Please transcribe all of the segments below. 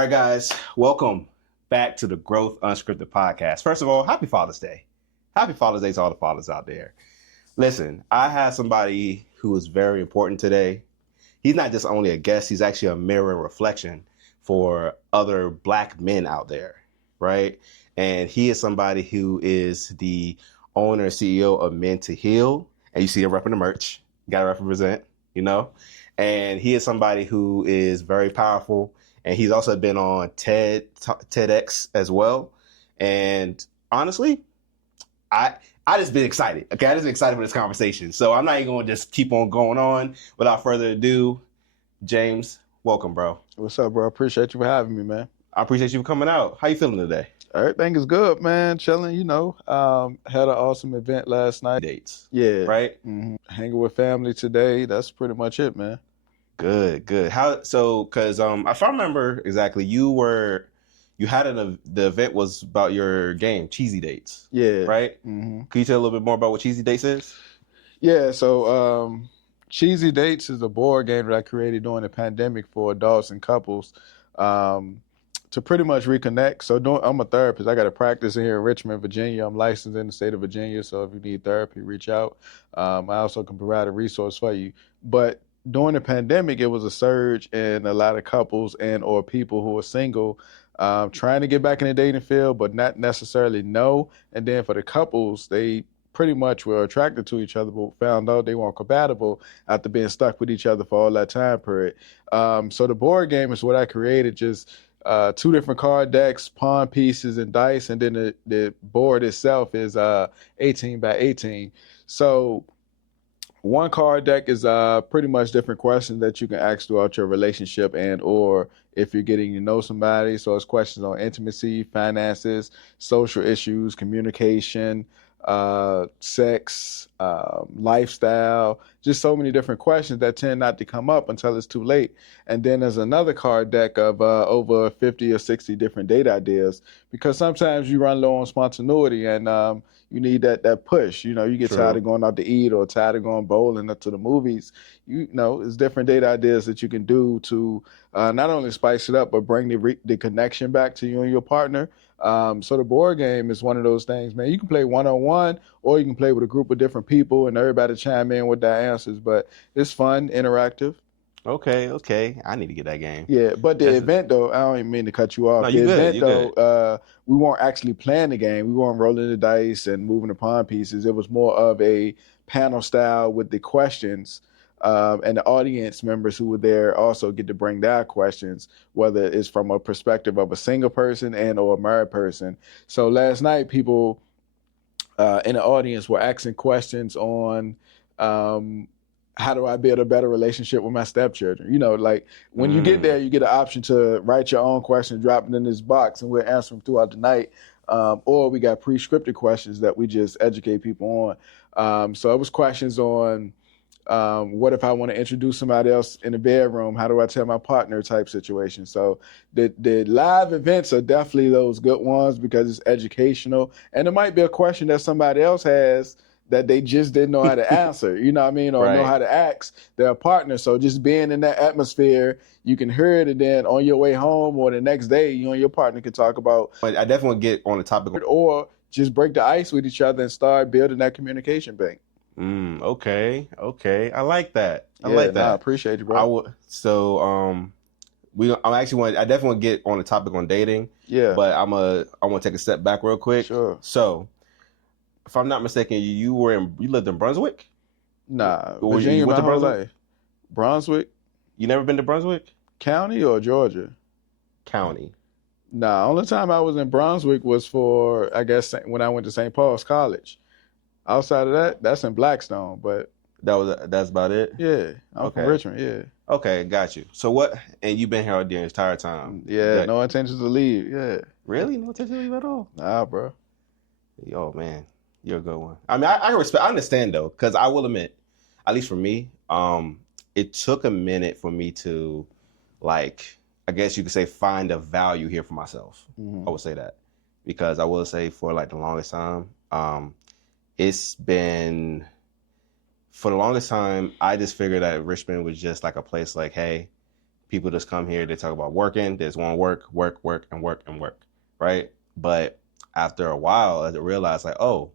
All right, guys, welcome back to the Growth Unscripted podcast. First of all, happy Father's Day. Happy Father's Day to all the fathers out there. Listen, I have somebody who is very important today. He's not just only a guest, he's actually a mirror and reflection for other Black men out there, right? And he is somebody who is the owner and CEO of Men to Heal. And you see him repping the merch. Got to represent, you know? And he is somebody who is very powerful. And he's also been on TEDx as well. And honestly, I just been excited. Okay, I just been excited for this conversation. So I'm not even going to just keep on going on. Without further ado, James, welcome, bro. What's up, bro? Appreciate you for having me, man. I appreciate you for coming out. How you feeling today? Everything is good, man. Chilling, had an awesome event last night. Dates. Yeah. Right? Mm-hmm. Hanging with family today. That's pretty much it, man. Good. Because if I remember exactly, the event was about your game, Cheesy Dates. Yeah. Right? Mm-hmm. Can you tell a little bit more about what Cheesy Dates is? Yeah, so Cheesy Dates is a board game that I created during the pandemic for adults and couples to pretty much reconnect. So I'm a therapist. I got a practice in here in Richmond, Virginia. I'm licensed in the state of Virginia, so if you need therapy, reach out. I also can provide a resource for you. But during the pandemic, it was a surge in a lot of couples and or people who are single trying to get back in the dating field, but not necessarily know. And then for the couples, they pretty much were attracted to each other, but found out they weren't compatible after being stuck with each other for all that time period. So the board game is what I created, just two different card decks, pawn pieces, and dice, and then the board itself is 18 by 18. So one card deck is pretty much different questions that you can ask throughout your relationship and or if you're getting to know somebody. So it's questions on intimacy, finances, social issues, communication, sex, lifestyle, just so many different questions that tend not to come up until it's too late. And then there's another card deck of over 50 or 60 different date ideas, because sometimes you run low on spontaneity and you need that push. You get True. tired of going out to eat or tired of going bowling or to the movies. It's different date ideas that you can do to not only spice it up, but bring the connection back to you and your partner. So the board game is one of those things, man. You can play one-on-one or you can play with a group of different people and everybody chime in with their answers, but it's fun, interactive. Okay. I need to get that game. Yeah, but the event, though, I don't even mean to cut you off. No, The you good. event, though, we weren't actually playing the game. We weren't rolling the dice and moving the pawn pieces. It was more of a panel style with the questions. And the audience members who were there also get to bring their questions, whether it's from a perspective of a single person and or a married person. So last night, people in the audience were asking questions on how do I build a better relationship with my stepchildren? Like when you get there, you get an option to write your own question, drop it in this box, and we'll answer them throughout the night. Or we got pre-scripted questions that we just educate people on. So it was questions on what if I want to introduce somebody else in the bedroom? How do I tell my partner type situation? So the live events are definitely those good ones because it's educational. And it might be a question that somebody else has that they just didn't know how to answer, you know what I mean? Or know how to ask their partner. So just being in that atmosphere, you can hear it, and then on your way home or the next day, you and your partner can talk about. But I definitely want to get on the topic. Or just break the ice with each other and start building that communication bank. Okay. I like that. I appreciate you, bro. I definitely want to get on the topic on dating. Yeah. But I want to take a step back real quick. Sure. So, if I'm not mistaken, you lived in Brunswick? Nah, Virginia my whole life. Brunswick. You never been to Brunswick? County or Georgia? County. Nah, only time I was in Brunswick was for, I guess, when I went to St. Paul's College. Outside of that, that's in Blackstone, but that's about it? Yeah. I'm from Richmond, yeah. Okay, got you. So and you've been here the entire time? Yeah, no intentions to leave, yeah. Really? No intentions to leave at all? Nah, bro. Oh, man. You're a good one. I mean, I understand though, because I will admit, at least for me, it took a minute for me to, like, I guess you could say, find a value here for myself. I would say that, because I will say for like the longest time, it's been, for the longest time, I just figured that Richmond was just like a place like, hey, people just come here, they talk about working, they just want to work, work, work, and work, and work, right? But after a while, I realized like, oh,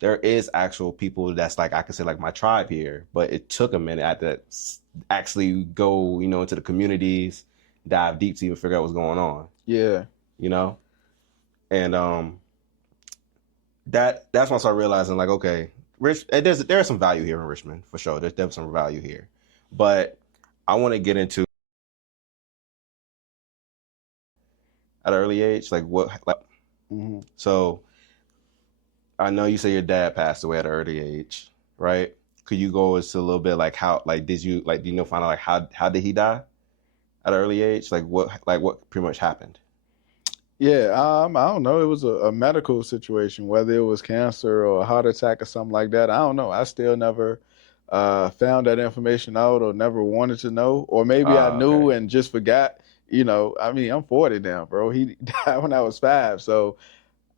there is actual people that's like, I could say like my tribe here, but it took a minute. I had to actually go, into the communities, dive deep to even figure out what's going on. Yeah. And that's when I started realizing like, okay, there's some value here in Richmond for sure. There's definitely some value here, but I want to get into at an early age, like what, like, so I know you say your dad passed away at an early age, right? Could you go into a little bit like how, like, do you find out like how did he die at an early age? Like what pretty much happened? Yeah, I don't know. It was a medical situation, whether it was cancer or a heart attack or something like that. I don't know. I still never found that information out or never wanted to know. Or maybe I knew and just forgot. I mean, I'm 40 now, bro. He died when I was 5. So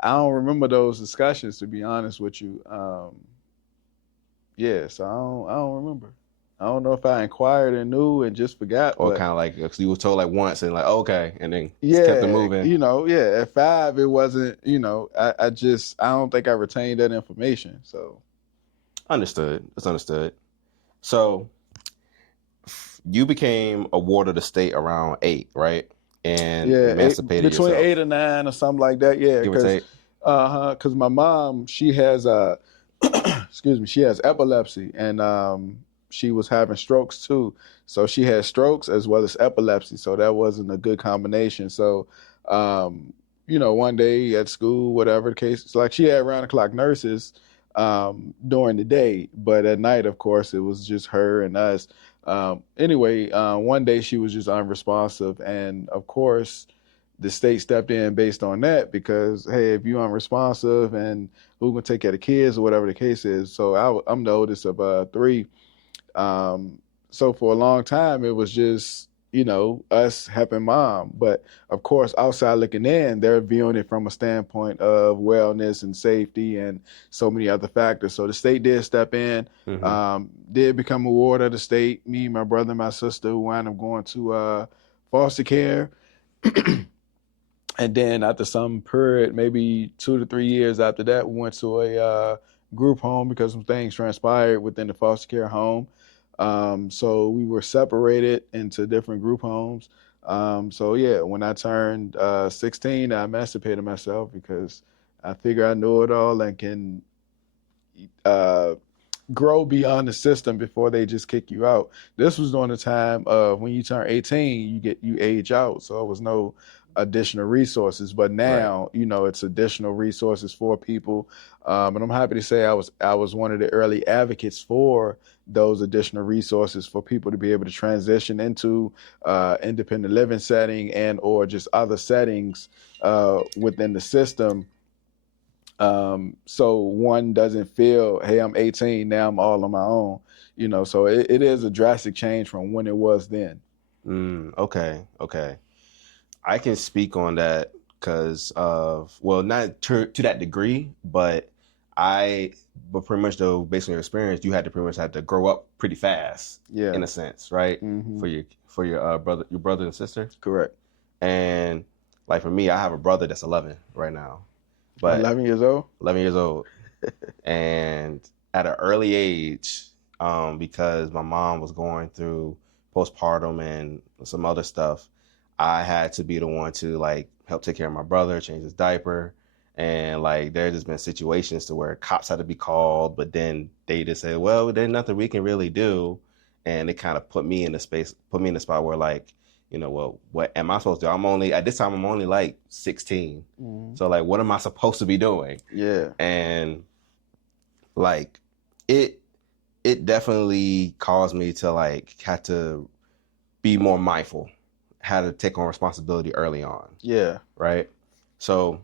I don't remember those discussions, to be honest with you. Yeah, so I don't remember. I don't know if I inquired and knew and just forgot. Or kind of like, cause you was told like once and like, okay, and then just kept it moving. At 5, it wasn't, I don't think I retained that information. So. Understood. It's understood. So you became a ward of the state around 8, right? And emancipated between yourself. 8 or 9 or something like that. Yeah. Because my mom, she has, excuse me, she has epilepsy and, she was having strokes too. So she had strokes as well as epilepsy. So that wasn't a good combination. So, one day at school, whatever the case, it's like she had round-the-clock nurses during the day. But at night, of course, it was just her and us. Anyway, one day she was just unresponsive. And, of course, the state stepped in based on that because, hey, if you're unresponsive and who can take care of the kids or whatever the case is. So I'm the oldest of 3. So for a long time, it was just, us helping mom. But of course, outside looking in, they're viewing it from a standpoint of wellness and safety and so many other factors. So the state did step in, did become a ward of the state. Me, my brother, and my sister who wound up going to foster care. And then after some period, maybe 2 to 3 years after that, we went to a group home because some things transpired within the foster care home. So we were separated into different group homes. When I turned 16, I emancipated myself because I figure I know it all and can grow beyond the system before they just kick you out. This was during the time of when you turn 18, you age out. So it was no additional resources, but now, it's additional resources for people. And I'm happy to say I was one of the early advocates for those additional resources for people to be able to transition into independent living setting and or just other settings within the system. So one doesn't feel, hey, I'm 18, now I'm all on my own, so it is a drastic change from when it was then. Okay. I can speak on that because of, well, not to that degree, but pretty much though, based on your experience, you had to pretty much have to grow up pretty fast, in a sense, right? For your brother and sister. Correct. And like for me, I have a brother that's 11 right now. But 11 years old? 11 years old. And at an early age, because my mom was going through postpartum and some other stuff, I had to be the one to like help take care of my brother, change his diaper. And like there's just been situations to where cops had to be called, but then they just said, well, there's nothing we can really do. And it kind of put me in the spot where like, well, what am I supposed to do? At this time, I'm only like 16. So like, what am I supposed to be doing? Yeah. And like, it definitely caused me to like, have to be more mindful, how to take on responsibility early on. Yeah. Right. So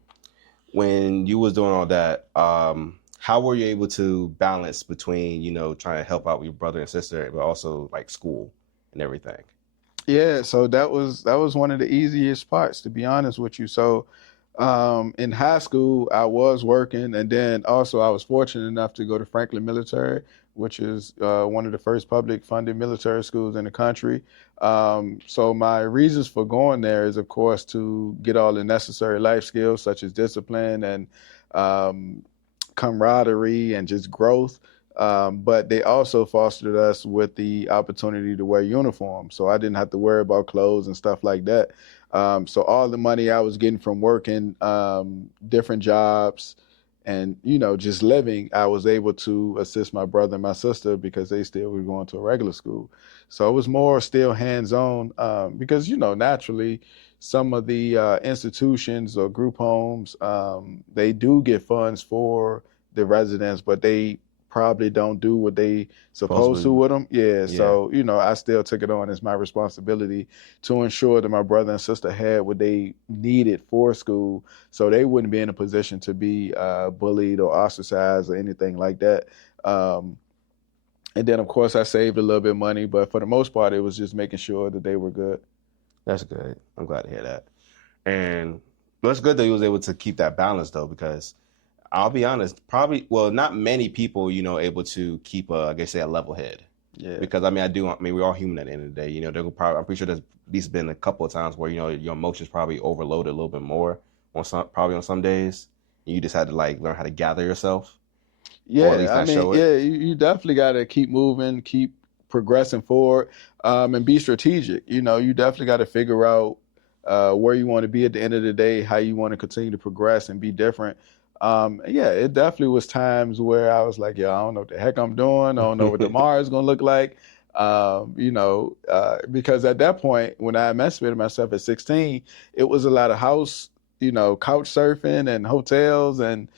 when you was doing all that, how were you able to balance between, trying to help out with your brother and sister, but also like school and everything? Yeah, so that was one of the easiest parts, to be honest with you. So in high school, I was working, and then also I was fortunate enough to go to Franklin Military, which is one of the first public funded military schools in the country. So my reasons for going there is, of course, to get all the necessary life skills such as discipline and um, camaraderie and just growth. But they also fostered us with the opportunity to wear uniforms, so I didn't have to worry about clothes and stuff like that. So all the money I was getting from working different jobs and just living, I was able to assist my brother and my sister because they still were going to a regular school. So it was more still hands-on because naturally some of the institutions or group homes, they do get funds for the residents, but they probably don't do what they supposed to Supposedly, with them. Yeah, yeah. so I still took it on as my responsibility to ensure that my brother and sister had what they needed for school, so they wouldn't be in a position to be bullied or ostracized or anything like that. Um, and then, of course, I saved a little bit of money, but for the most part, it was just making sure that they were good. That's good. I'm glad to hear that. And it's good that he was able to keep that balance though, because I'll be honest, probably, well, not many people, able to keep I guess say a level head. Yeah. Because I mean, we're all human at the end of the day. I'm pretty sure there's at least been a couple of times where, your emotions probably overloaded a little bit more probably on some days. You just had to like learn how to gather yourself or at Yeah, least I not mean, show it. yeah, you definitely got to keep moving, keep progressing forward, and be strategic. You definitely got to figure out where you want to be at the end of the day, how you want to continue to progress and be different. Yeah, it definitely was times where I was like, yeah, I don't know what the heck I'm doing. I don't know what tomorrow is going to look like. Because at that point, when I emancipated myself at 16, it was a lot of house, couch surfing and hotels and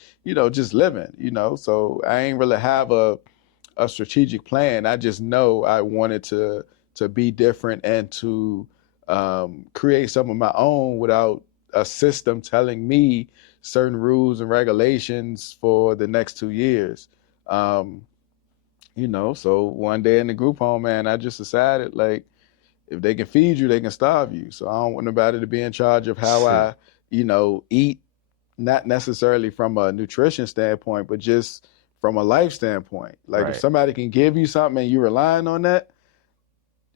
just living, so I ain't really have a strategic plan. I just know I wanted to be different and to create some of my own without a system telling me certain rules and regulations for the next 2 years. Um, so one day in the group home, man, I just decided like if they can feed you, they can starve you. So I don't want nobody to be in charge of how I, eat, not necessarily from a nutrition standpoint, but just from a life standpoint. Like if Right. somebody can give you something and you're relying on that,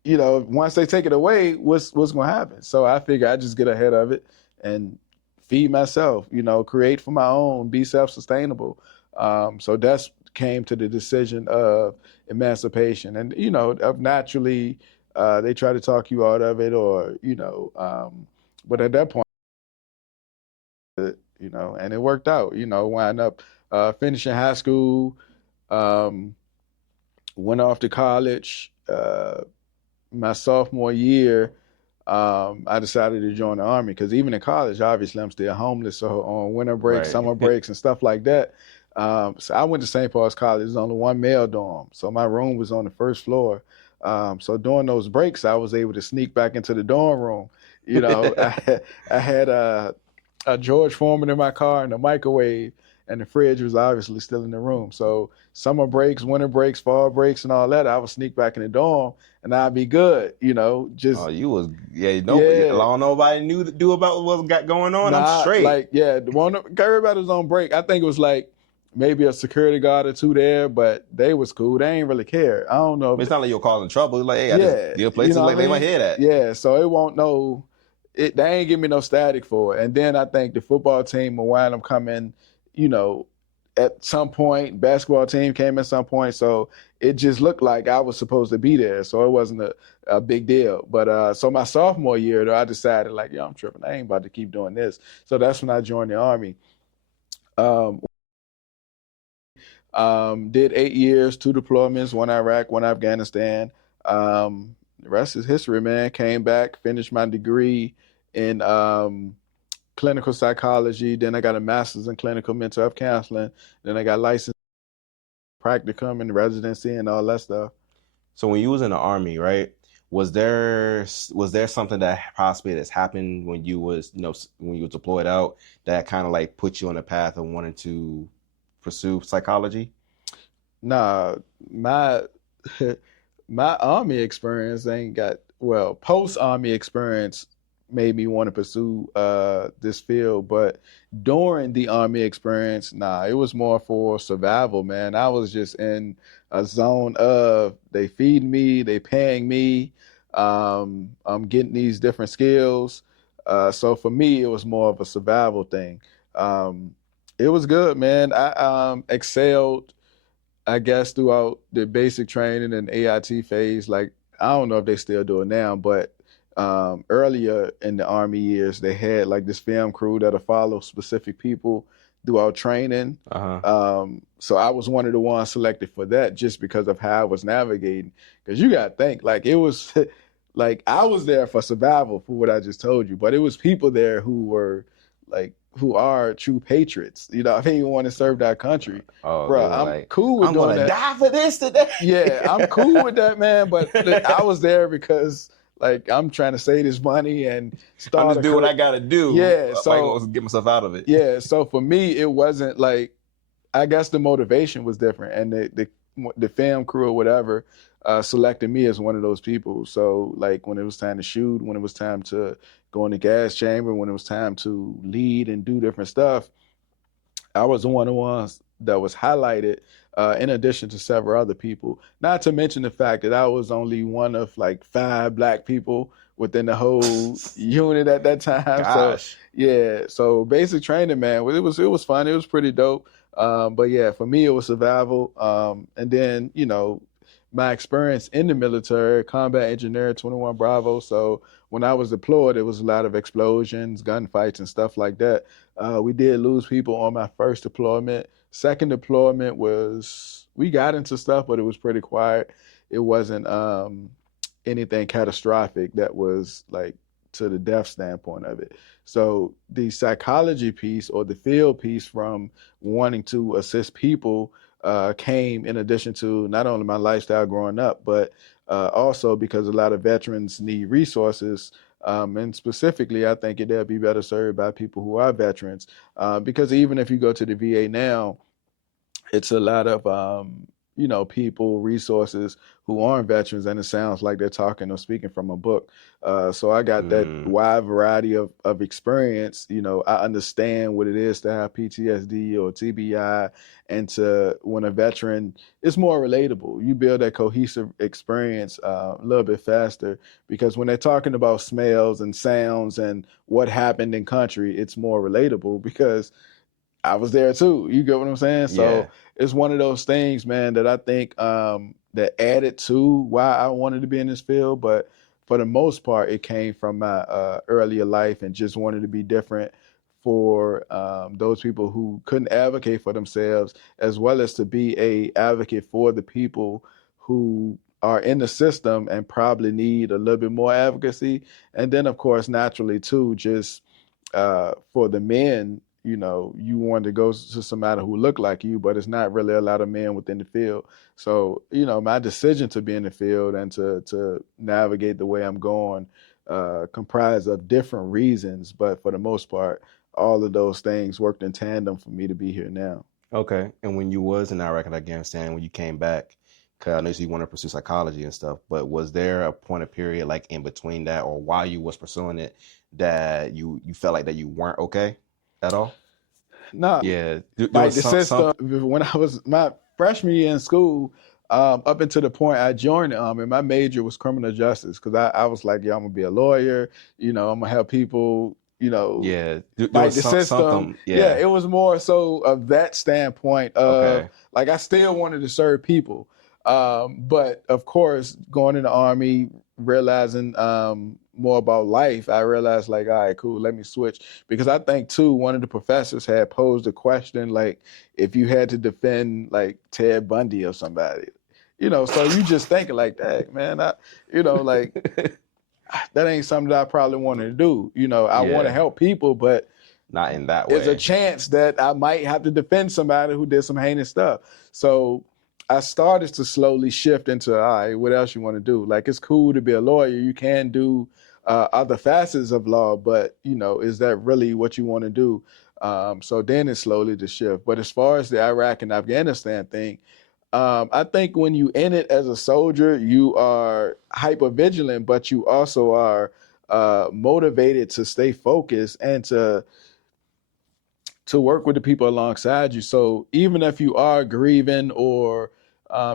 once they take it away, what's gonna happen? So I figure I just get ahead of it and feed myself, create for my own, be self-sustainable. So that's came to the decision of emancipation. And, of naturally they try to talk you out of it or, but at that point, and it worked out, wind up finishing high school, um, went off to college. My sophomore year, I decided to join the Army because even in college, obviously, I'm still homeless. So on winter breaks, Right. summer breaks, and stuff like that. So I went to St. Paul's College. There's only one male dorm. So my room was on the first floor. So during those breaks, I was able to sneak back into the dorm room. I had a George Foreman in my car and a microwave, and the fridge was obviously still in the room. So summer breaks, winter breaks, fall breaks, and all that, I would sneak back in the dorm, and I'd be good. Oh, Just you was yeah. Nobody, yeah, long nobody knew to do about what got going on. I'm nah, straight. like yeah, the one everybody was on break. I think it was like maybe a security guard or two there, but they was cool. They ain't really care. I don't know. I mean, it's not like you're causing trouble. It's like, hey, I just Yeah, need a place to what like I lay my mean? head at. Yeah, so it won't know it they ain't give me no static for it. And then I think the football team will wind up coming, you know, at some point, basketball team came at some point, so it just looked like I was supposed to be there. So it wasn't a big deal. But so my sophomore year though, I decided like, yo, I'm tripping. I ain't about to keep doing this. So that's when I joined the Army. Um, did 8 years, two deployments, one Iraq, one Afghanistan. The rest is history, man. Came back, finished my degree in clinical psychology. Then I got a master's in clinical mental health counseling. Then I got licensed practicum and residency and all that stuff. So when you was in the army, right? Was there something that possibly that's happened when you was when you was deployed out that kind of like put you on the path of wanting to pursue psychology? Nah, my my army experience ain't got well, post army experience made me want to pursue this field. But during the Army experience, nah, it was more for survival, man. I was just in a zone of they feeding me, they paying me, I'm getting these different skills. So for me, it was more of a survival thing. Um, it was good, man. I excelled, I guess, throughout the basic training and AIT phase. Like, I don't know if they still do it now, but earlier in the Army years, they had like this film crew that'll follow specific people throughout training. Uh-huh. So I was one of the ones selected for that just because of how I was navigating. Because you got to think, like, it was like I was there for survival for what I just told you, but it was people there who were like, who are true patriots. You know, I mean, want to serve our country. Oh, they Bro, were I'm like, cool with I'm doing gonna that. die for this today. Yeah, I'm cool with that, man. But look, I was there because like I'm trying to save this money and I'm start just a doing what career. I gotta do. Yeah, If I so gonna get myself out of it. yeah, so for me, it wasn't like, I guess the motivation was different, and the film crew or whatever selected me as one of those people. So like when it was time to shoot, when it was time to go in the gas chamber, when it was time to lead and do different stuff, I was one of the ones that was highlighted, in addition to several other people. Not to mention the fact that I was only one of like 5 black people within the whole unit at that time. So Gosh. yeah, so basic training, man, it was fun. It was pretty dope. But yeah, for me, it was survival. And then my experience in the military, combat engineer, 21 Bravo. So when I was deployed, it was a lot of explosions, gunfights, and stuff like that. We did lose people on my first deployment. Second deployment was, we got into stuff, but it was pretty quiet. It wasn't anything catastrophic that was like to the death standpoint of it. So the psychology piece or the field piece from wanting to assist people came in addition to not only my lifestyle growing up, but also because a lot of veterans need resources. And specifically, I think they'll be better served by people who are veterans. Because even if you go to the VA now, it's a lot of people, resources who aren't veterans, and it sounds like they're talking or speaking from a book. So I got that Mm. wide variety of experience. I understand what it is to have PTSD or TBI, and to when a veteran, it's more relatable. You build that cohesive experience a little bit faster, because when they're talking about smells and sounds and what happened in country, it's more relatable because I was there too. You get what I'm saying? Yeah. So it's one of those things, man, that I think that added to why I wanted to be in this field. But for the most part, it came from my earlier life and just wanted to be different for those people who couldn't advocate for themselves, as well as to be a advocate for the people who are in the system and probably need a little bit more advocacy. And then, of course, naturally too, just for the men, you want to go to somebody who look like you, but it's not really a lot of men within the field. So, my decision to be in the field and to navigate the way I'm going comprised of different reasons, but for the most part, all of those things worked in tandem for me to be here now. Okay. And when you was in Iraq and Afghanistan, when you came back, because I know you want to pursue psychology and stuff, but was there a point of period like in between that or while you was pursuing it that you felt like that you weren't okay at all? No, Yeah. There like was the some system, when I was my freshman year in school, up until the point I joined the Army, my major was criminal justice, because I was like, yeah, I'm gonna be a lawyer, I'm gonna help people, yeah, there fight was the system. something, Yeah, yeah. it was more so of that standpoint of Okay. like I still wanted to serve people. But of course, going in the Army, realizing more about life, I realized like, all right, cool, let me switch. Because I think too, one of the professors had posed a question like, if you had to defend like Ted Bundy or somebody, so you just thinking like that, man, like that ain't something that I probably wanted to do. I want to Yeah, help people, but not in that there's a way. chance that I might have to defend somebody who did some heinous stuff. So I started to slowly shift into, all right, what else you want to do? Like, it's cool to be a lawyer. You can do other facets of law, but, is that really what you want to do? So then it's slowly to shift. But as far as the Iraq and Afghanistan thing, I think when you in it as a soldier, you are hyper vigilant, but you also are motivated to stay focused and to work with the people alongside you. So even if you are grieving or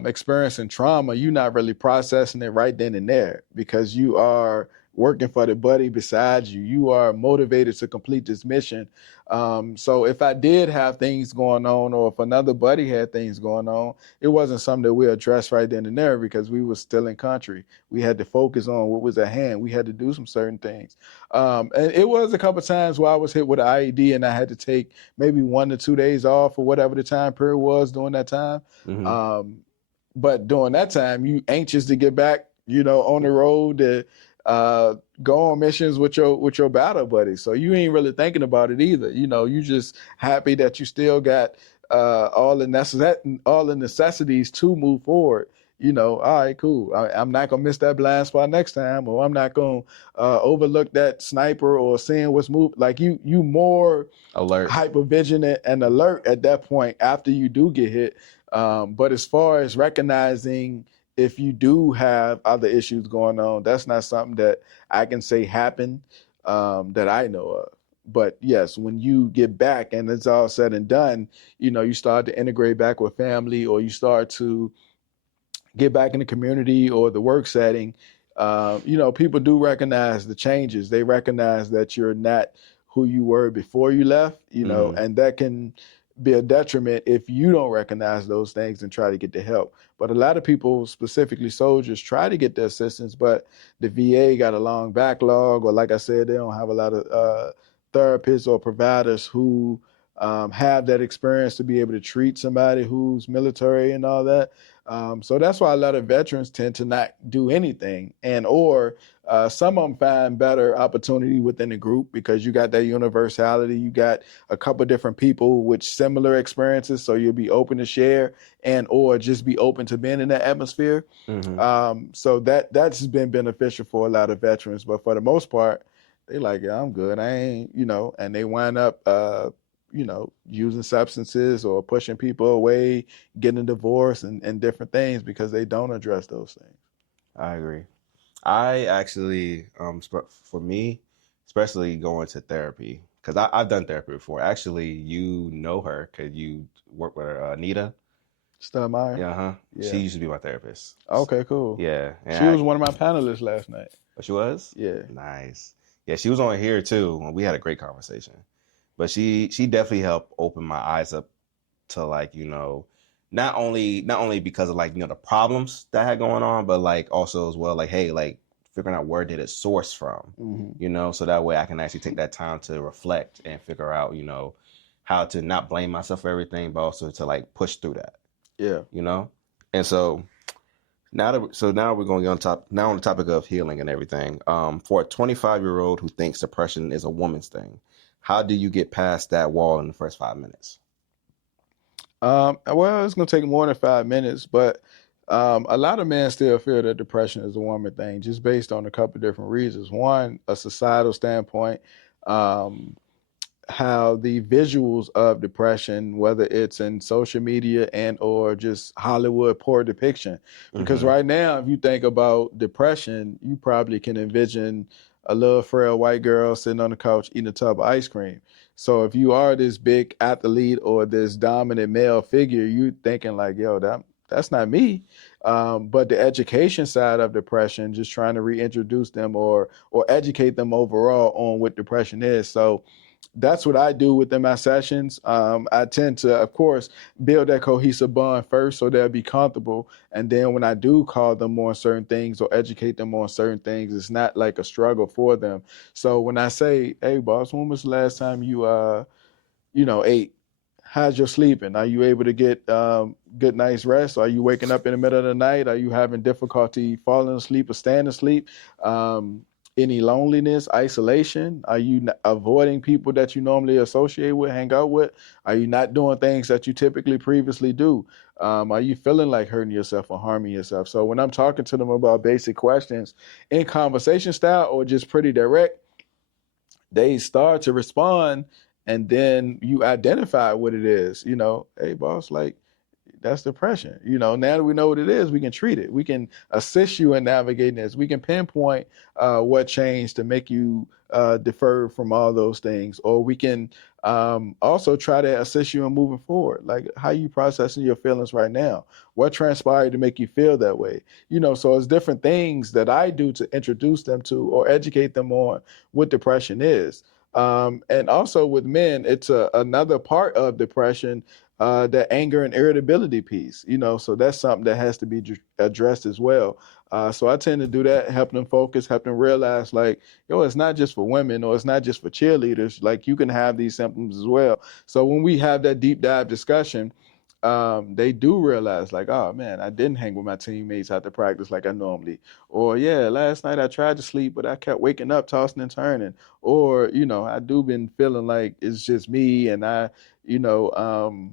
experiencing trauma, you're not really processing it right then and there because you are working for the buddy beside you. You are motivated to complete this mission. So if I did have things going on, or if another buddy had things going on, it wasn't something that we addressed right then and there because we were still in country. We had to focus on what was at hand. We had to do some certain things. And it was a couple of times where I was hit with an IED and I had to take maybe 1 to 2 days off or whatever the time period was during that time. Mm-hmm. But during that time, you anxious to get back, on the road to go on missions with your battle buddies. So you ain't really thinking about it either. You just happy that you still got all the necessities to move forward. All right, cool. I'm not gonna miss that blind spot next time, or I'm not gonna overlook that sniper or seeing what's moving. Like you more Alert. hyper vigilant and alert at that point after you do get hit. But as far as recognizing if you do have other issues going on, that's not something that I can say happened that I know of. But yes, when you get back and it's all said and done, you start to integrate back with family, or you start to get back in the community or the work setting. People do recognize the changes. They recognize that you're not who you were before you left, Mm-hmm. and that can be a detriment if you don't recognize those things and try to get the help. But a lot of people, specifically soldiers, try to get the assistance, but the VA got a long backlog, or like I said, they don't have a lot of therapists or providers who have that experience to be able to treat somebody who's military and all that. So that's why a lot of veterans tend to not do anything, or some of them find better opportunity within the group because you got that universality. You got a couple of different people with similar experiences, so you'll be open to share and or just be open to being in that atmosphere. Mm-hmm. So that's been beneficial for a lot of veterans, but for the most part, they like, yeah, I'm good. I ain't, and they wind up using substances or pushing people away, getting a divorce and different things because they don't address those things. I agree. I actually, for me, especially going to therapy, because I've done therapy before. Actually, you know her because you work with her, Anita. Stubmeyer? Yeah, huh. She Yeah. used to be my therapist. Okay, cool. Yeah, and She was one of my panelists last night. oh, she was Yeah. nice. Yeah, she was on here too. And we had a great conversation. But she definitely helped open my eyes up to like not only because of like the problems that I had going on, but like also as well like hey like figuring out where did it source from, Mm-hmm. so that way I can actually take that time to reflect and figure out how to not blame myself for everything, but also to like push through that, Yeah. and so now we're going to get on the topic of healing and everything. For a 25-year-old who thinks depression is a woman's thing, how do you get past that wall in the first 5 minutes? Well, it's gonna take more than 5 minutes, but a lot of men still feel that depression is a woman thing, just based on a couple of different reasons. One, a societal standpoint. Um, how the visuals of depression, whether it's in social media and or just Hollywood poor depiction, because Mm-hmm. right now if you think about depression, you probably can envision a little frail white girl sitting on the couch eating a tub of ice cream. So if you are this big athlete or this dominant male figure, you thinking like, yo, that's not me. But the education side of depression, just trying to reintroduce them or educate them overall on what depression is. So that's what I do within my sessions. I tend to, of course, build that cohesive bond first so they'll be comfortable. And then when I do call them on certain things or educate them on certain things, it's not like a struggle for them. So when I say, hey, boss, when was the last time you ate? How's your sleeping? Are you able to get good night's rest? Are you waking up in the middle of the night? Are you having difficulty falling asleep or staying asleep? Um, any loneliness, isolation? Are you avoiding people that you normally associate with, hang out with? Are you not doing things that you typically previously do? Are you feeling like hurting yourself or harming yourself? So when I'm talking to them about basic questions in conversation style or just pretty direct, they start to respond, and then you identify what it is. Hey boss, like, that's depression. Now that we know what it is, we can treat it. We can assist you in navigating this. We can pinpoint what changed to make you defer from all those things, or we can also try to assist you in moving forward. Like, how you processing your feelings right now? What transpired to make you feel that way? So it's different things that I do to introduce them to or educate them on what depression is. And also with men, it's another part of depression, the anger and irritability piece, so that's something that has to be addressed as well. So I tend to do that, help them focus, help them realize, like, it's not just for women, or it's not just for cheerleaders. Like, you can have these symptoms as well. So when we have that deep dive discussion, they do realize, like, oh man, I didn't hang with my teammates after practice like I normally, or yeah, last night I tried to sleep, but I kept waking up, tossing and turning, or I do been feeling like it's just me, and I, you know,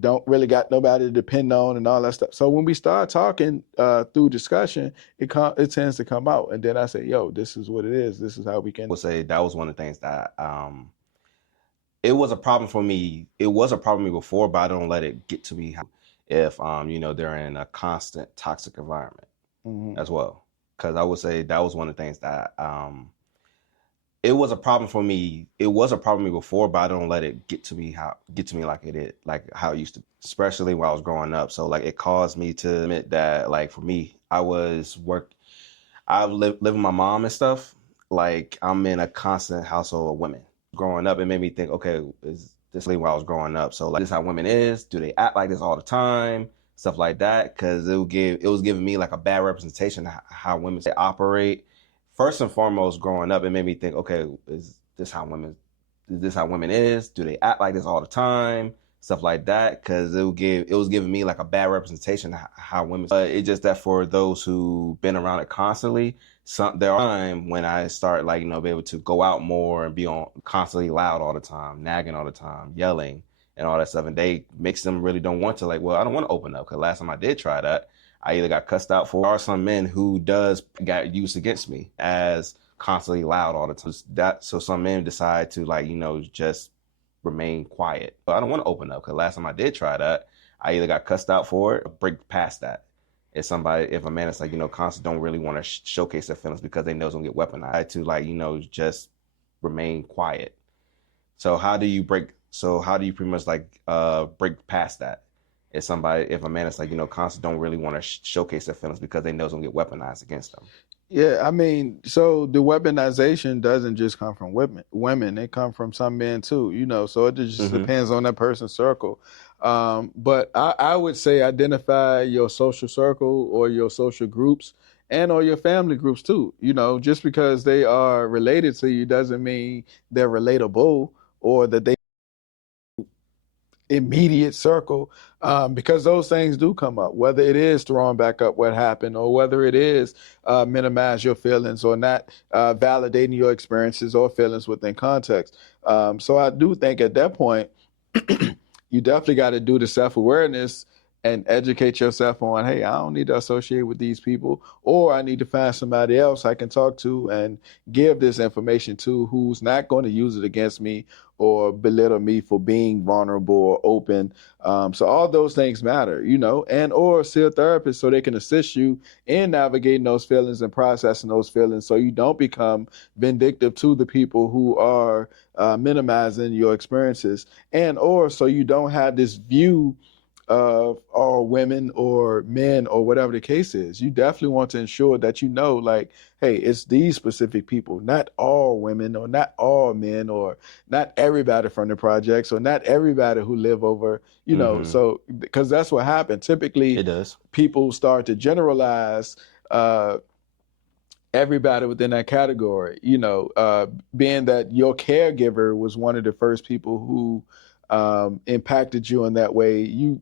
don't really got nobody to depend on and all that stuff. So when we start talking through discussion, it tends to come out, and then I say, yo, this is what it is. This is how we can. I would say that was one of the things that it was a problem for me. It was a problem for me before, but I don't let it get to me if they're in a constant toxic environment as well. Because I would say that was one of the things that it was a problem for me. It was a problem for me before, but I don't let it get to me like it is, like how it used to, especially when I was growing up. So like it caused me to admit that, like, for me, I lived with my mom and stuff. Like, I'm in a constant household of women. Growing up, it made me think, okay, is this really when I was growing up? So like, this is how women is? Do they act like this all the time? Stuff like that, because it was giving me like a bad representation of how women they operate. First and foremost, growing up, it made me think, okay, is this how women is? Do they act like this all the time? Stuff like that, because it was giving me like a bad representation of how women. But it's just that for those who been around it constantly, there are times when I start, like, be able to go out more and be on constantly loud all the time, nagging all the time, yelling and all that stuff, and they makes them really don't want to, like, well, I don't want to open up, because last time I did try that, I either got cussed out for, or some men who got used against me as constantly loud all the time. So some men decide to, like, just remain quiet. But I don't want to open up, because last time I did try that, I either got cussed out for it or break past that. If a man is like, constantly don't really want to showcase their feelings because they know it's gonna get weaponized, to, like, just remain quiet. So how do you pretty much, like, break past that? If a man is like, constantly don't really want to showcase their feelings because they know it's gonna get weaponized against them. Yeah, I mean, so the weaponization doesn't just come from women. It come from some men too, so it just depends on that person's circle. But I would say identify your social circle or your social groups or your family groups too. Just because they are related to you doesn't mean they're relatable, or that they immediate circle, because those things do come up, whether it is throwing back up what happened, or whether it is minimize your feelings, or not validating your experiences or feelings within context. So I do think at that point, you definitely got to do the self-awareness and educate yourself on, hey, I don't need to associate with these people, or I need to find somebody else I can talk to and give this information to, who's not going to use it against me or belittle me for being vulnerable or open. So all those things matter, and or see a therapist so they can assist you in navigating those feelings and processing those feelings, so you don't become vindictive to the people who are minimizing your experiences, and or so you don't have this view of all women or men or whatever the case is. You definitely want to ensure that like, hey, it's these specific people, not all women or not all men or not everybody from the projects or not everybody who live over, so because that's what happened. Typically, it does. People start to generalize everybody within that category, being that your caregiver was one of the first people who impacted you in that way. You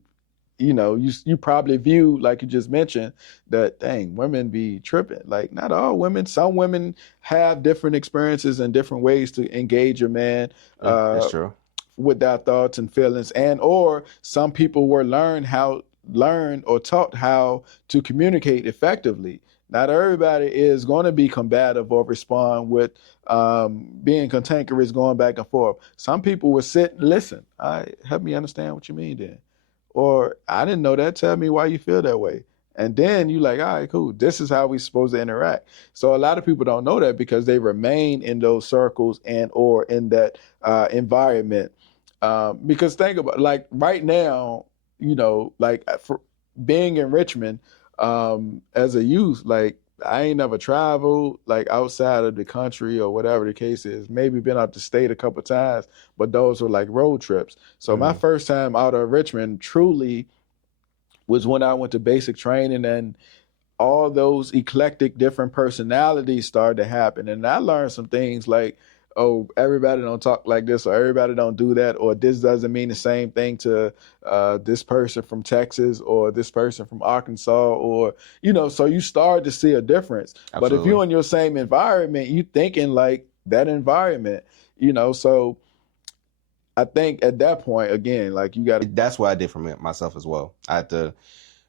probably view, like you just mentioned, that, dang, women be tripping. Like, not all women. Some women have different experiences and different ways to engage a man That's true. with their thoughts and feelings, and or some people were learned or taught how to communicate effectively. Not everybody is going to be combative or respond with being cantankerous, going back and forth. Some people will sit and listen. Help me understand what you mean then. Or I didn't know that. Tell me why you feel that way. And then you like, all right, cool. This is how we supposed to interact. So a lot of people don't know that because they remain in those circles and or in that environment. Because think about like right now, like for being in Richmond as a youth, like I ain't never traveled like outside of the country or whatever the case is. Maybe been out the state a couple times, but those were like road trips. So my first time out of Richmond truly was when I went to basic training, and all those eclectic different personalities started to happen. And I learned some things like, oh, everybody don't talk like this, or everybody don't do that, or this doesn't mean the same thing to this person from Texas or this person from Arkansas, or, so you start to see a difference. Absolutely. But if you're in your same environment, you thinking like that environment, so I think at that point, again, like you got to. That's what I did for myself as well. I had to,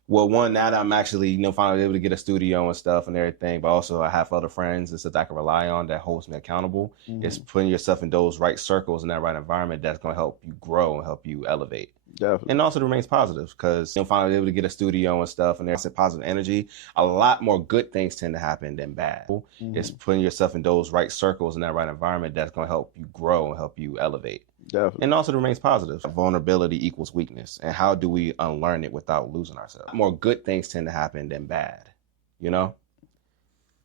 well, one, now that I'm actually, finally able to get a studio and stuff and everything, but also I have other friends and stuff that I can rely on that holds me accountable. Mhm. It's putting yourself in those right circles and that right environment that's going to help you grow and help you elevate. Definitely. And also remains positive because, finally able to get a studio and stuff and there's a positive energy. A lot more good things tend to happen than bad. Mhm. It's putting yourself in those right circles and that right environment that's going to help you grow and help you elevate. Definitely. And also remains positive. Vulnerability equals weakness. And how do we unlearn it without losing ourselves? More good things tend to happen than bad,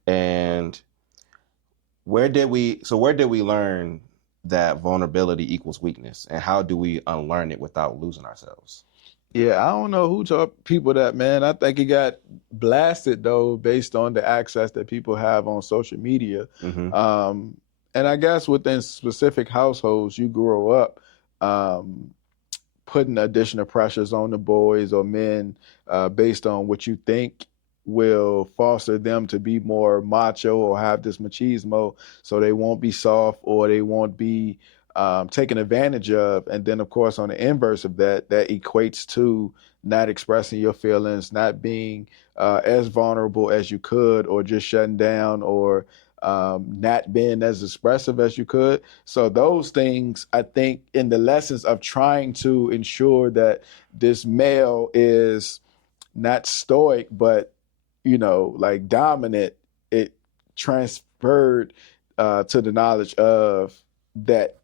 And where did we learn that vulnerability equals weakness? And how do we unlearn it without losing ourselves? Yeah, I don't know who taught people that, man. I think it got blasted, though, based on the access that people have on social media. Mm-hmm. And I guess within specific households, you grow up putting additional pressures on the boys or men based on what you think will foster them to be more macho or have this machismo, so they won't be soft or they won't be taken advantage of. And then, of course, on the inverse of that, that equates to not expressing your feelings, not being as vulnerable as you could, or just shutting down, or not being as expressive as you could. So those things, I think, in the lessons of trying to ensure that this male is not stoic, but, like dominant, it transferred to the knowledge of that,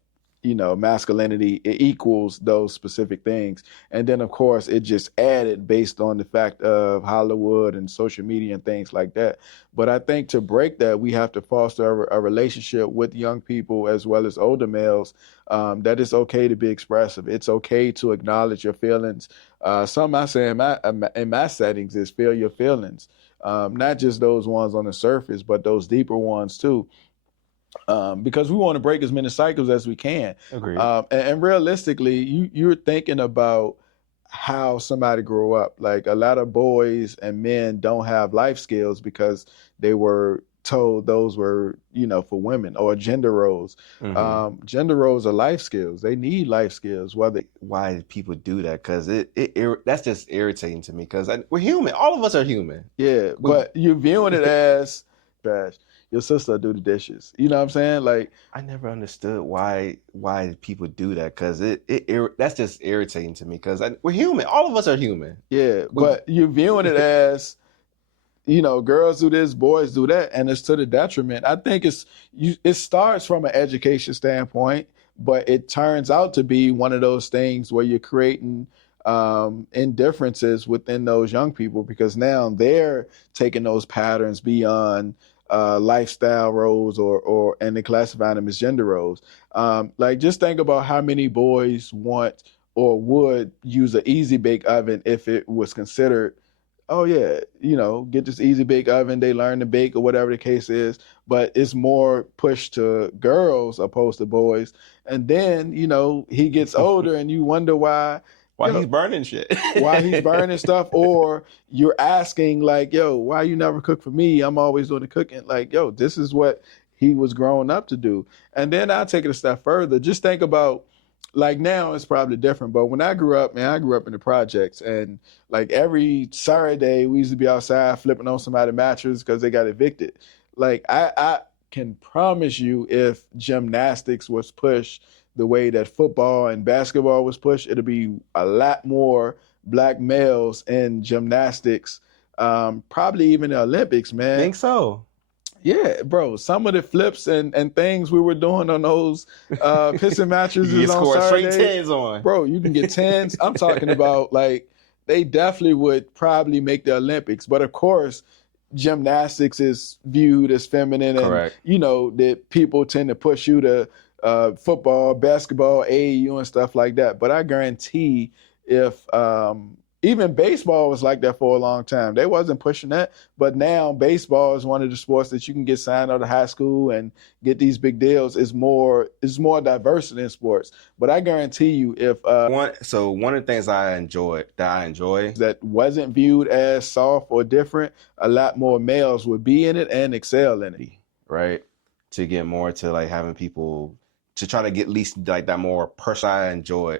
masculinity, it equals those specific things. And then, of course, it just added based on the fact of Hollywood and social media and things like that. But I think to break that, we have to foster a relationship with young people as well as older males, that it's okay to be expressive. It's okay to acknowledge your feelings. Something I say in my settings is feel your feelings, not just those ones on the surface, but those deeper ones too. Because we want to break as many cycles as we can. Agreed. And realistically, you're thinking about how somebody grew up. Like a lot of boys and men don't have life skills because they were told those were, for women, or gender roles. Mm-hmm. Gender roles are life skills. They need life skills. Why do people do that? Because that's just irritating to me. Because we're human. All of us are human. Yeah, but you're viewing it as trash. Your sister do the dishes. You know what I'm saying? Like, I never understood why people do that, because that's just irritating to me, because we're human. All of us are human. Yeah, but you're viewing it as, girls do this, boys do that, and it's to the detriment. I think it starts from an education standpoint, but it turns out to be one of those things where you're creating indifferences within those young people, because now they're taking those patterns beyond lifestyle roles, and they classify them as gender roles. Like, just think about how many boys want or would use an easy bake oven if it was considered, oh yeah, get this easy bake oven, they learn to bake or whatever the case is, but it's more pushed to girls opposed to boys. And then, he gets older and you wonder why he's burning shit. Why he's burning stuff, or you're asking like, yo, why you never cook for me? I'm always doing the cooking. Like, yo, this is what he was growing up to do. And then I'll take it a step further. Just think about, like, now it's probably different, but when I grew up, man, I grew up in the projects, and like every Saturday we used to be outside flipping on somebody's mattress because they got evicted. Like, I can promise you, if gymnastics was pushed the way that football and basketball was pushed, it'll be a lot more black males in gymnastics, probably even the Olympics, man. Think so? Yeah, bro. Some of the flips and things we were doing on those pissing mattresses You on scored straight Saturday, tens on. bro. You can get tens. I'm talking about like they definitely would probably make the Olympics, but of course, gymnastics is viewed as feminine, and Correct. you know that people tend to push you to football, basketball, AAU, and stuff like that. But I guarantee if even baseball was like that for a long time. They wasn't pushing that, but now baseball is one of the sports that you can get signed out of high school and get these big deals. It's more diverse in sports. But I guarantee you, if one of the things I enjoy that wasn't viewed as soft or different, a lot more males would be in it and excel in it. Right? To get more to like having people to try to get at least like that more person I enjoy,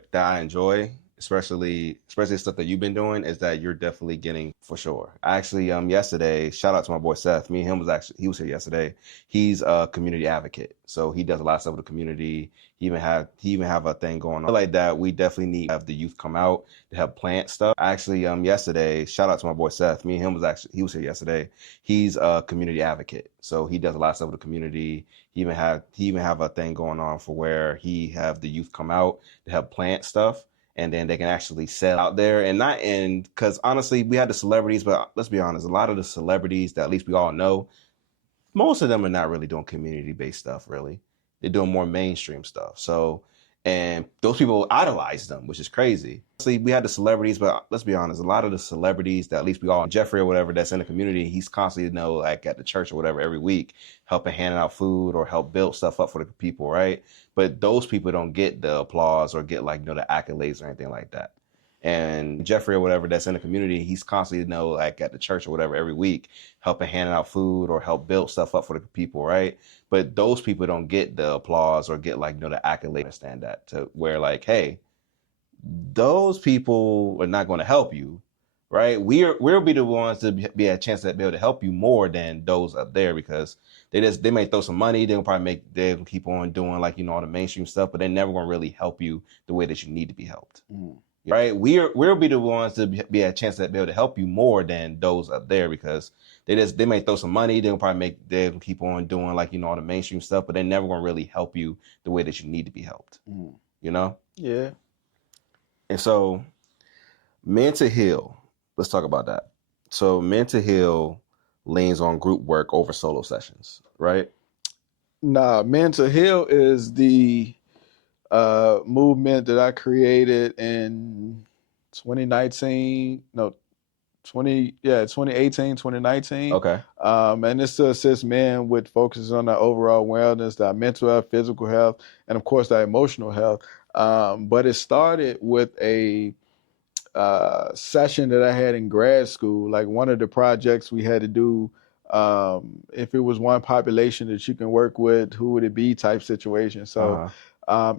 especially stuff that you've been doing, is that you're definitely getting for sure. Actually, yesterday, shout out to my boy Seth. Me and him he was here yesterday. He's a community advocate, so he does a lot of stuff with the community. He even have a thing going on like that. We definitely need to have the youth come out to help plant stuff. Actually, yesterday, shout out to my boy Seth. Me and him he was here yesterday. He's a community advocate, so he does a lot of stuff with the community. He even have a thing going on for where he have the youth come out to help plant stuff, and then they can actually sell out there. And because honestly, we had the celebrities, but let's be honest, a lot of the celebrities that at least we all know, most of them are not really doing community-based stuff, really. They're doing more mainstream stuff. So, and those people idolize them, which is crazy. See, we had the celebrities, but let's be honest, a lot of the celebrities that at least we all, Jeffrey or whatever, that's in the community, he's constantly, like at the church or whatever every week, helping handing out food or help build stuff up for the people, right? But those people don't get the applause or get like, the accolades or anything like that. And Jeffrey or whatever that's in the community, he's constantly, like at the church or whatever every week, helping handing out food or help build stuff up for the people, right? But those people don't get the applause or get like, the accolades. Understand that, to where like, hey, those people are not going to help you, right? We'll be the ones to be a chance to be able to help you more than those up there, because they may throw some money, they'll keep on doing like, all the mainstream stuff, but they're never going to really help you the way that you need to be helped. Right? We'll be the ones to be a chance to be able to help you more than those up there, because they may throw some money, they'll keep on doing like, all the mainstream stuff, but they're never going to really help you the way that you need to be helped. Yeah. And so mental heal, let's talk about that. So mental heal leans on group work over solo sessions, right? Nah, mental heal is the movement that I created in 2018, 2019. Okay. And it's to assist men with focuses on their overall wellness, their mental health, physical health, and of course their emotional health. But it started with a session that I had in grad school. Like one of the projects we had to do, if it was one population that you can work with, who would it be type situation. So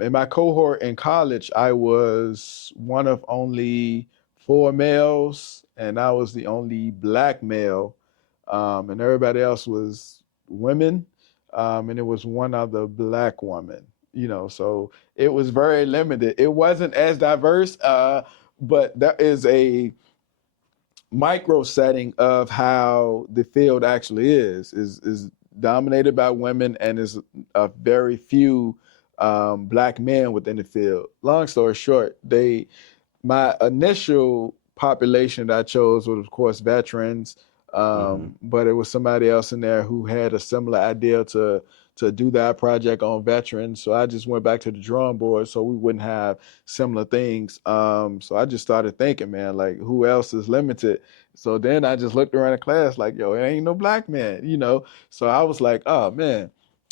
in my cohort in college, I was one of only 4 males, and I was the only black male, and everybody else was women, and it was one other black woman. So it was very limited. It wasn't as diverse, but that is a micro setting of how the field actually is dominated by women, and is a very few black men within the field. Long story short, my initial population that I chose was, of course, veterans, but it was somebody else in there who had a similar idea to do that project on veterans. So I just went back to the drawing board so we wouldn't have similar things. So I just started thinking, man, like, who else is limited? So then I just looked around the class like, yo, it ain't no black man, So I was like, oh, man.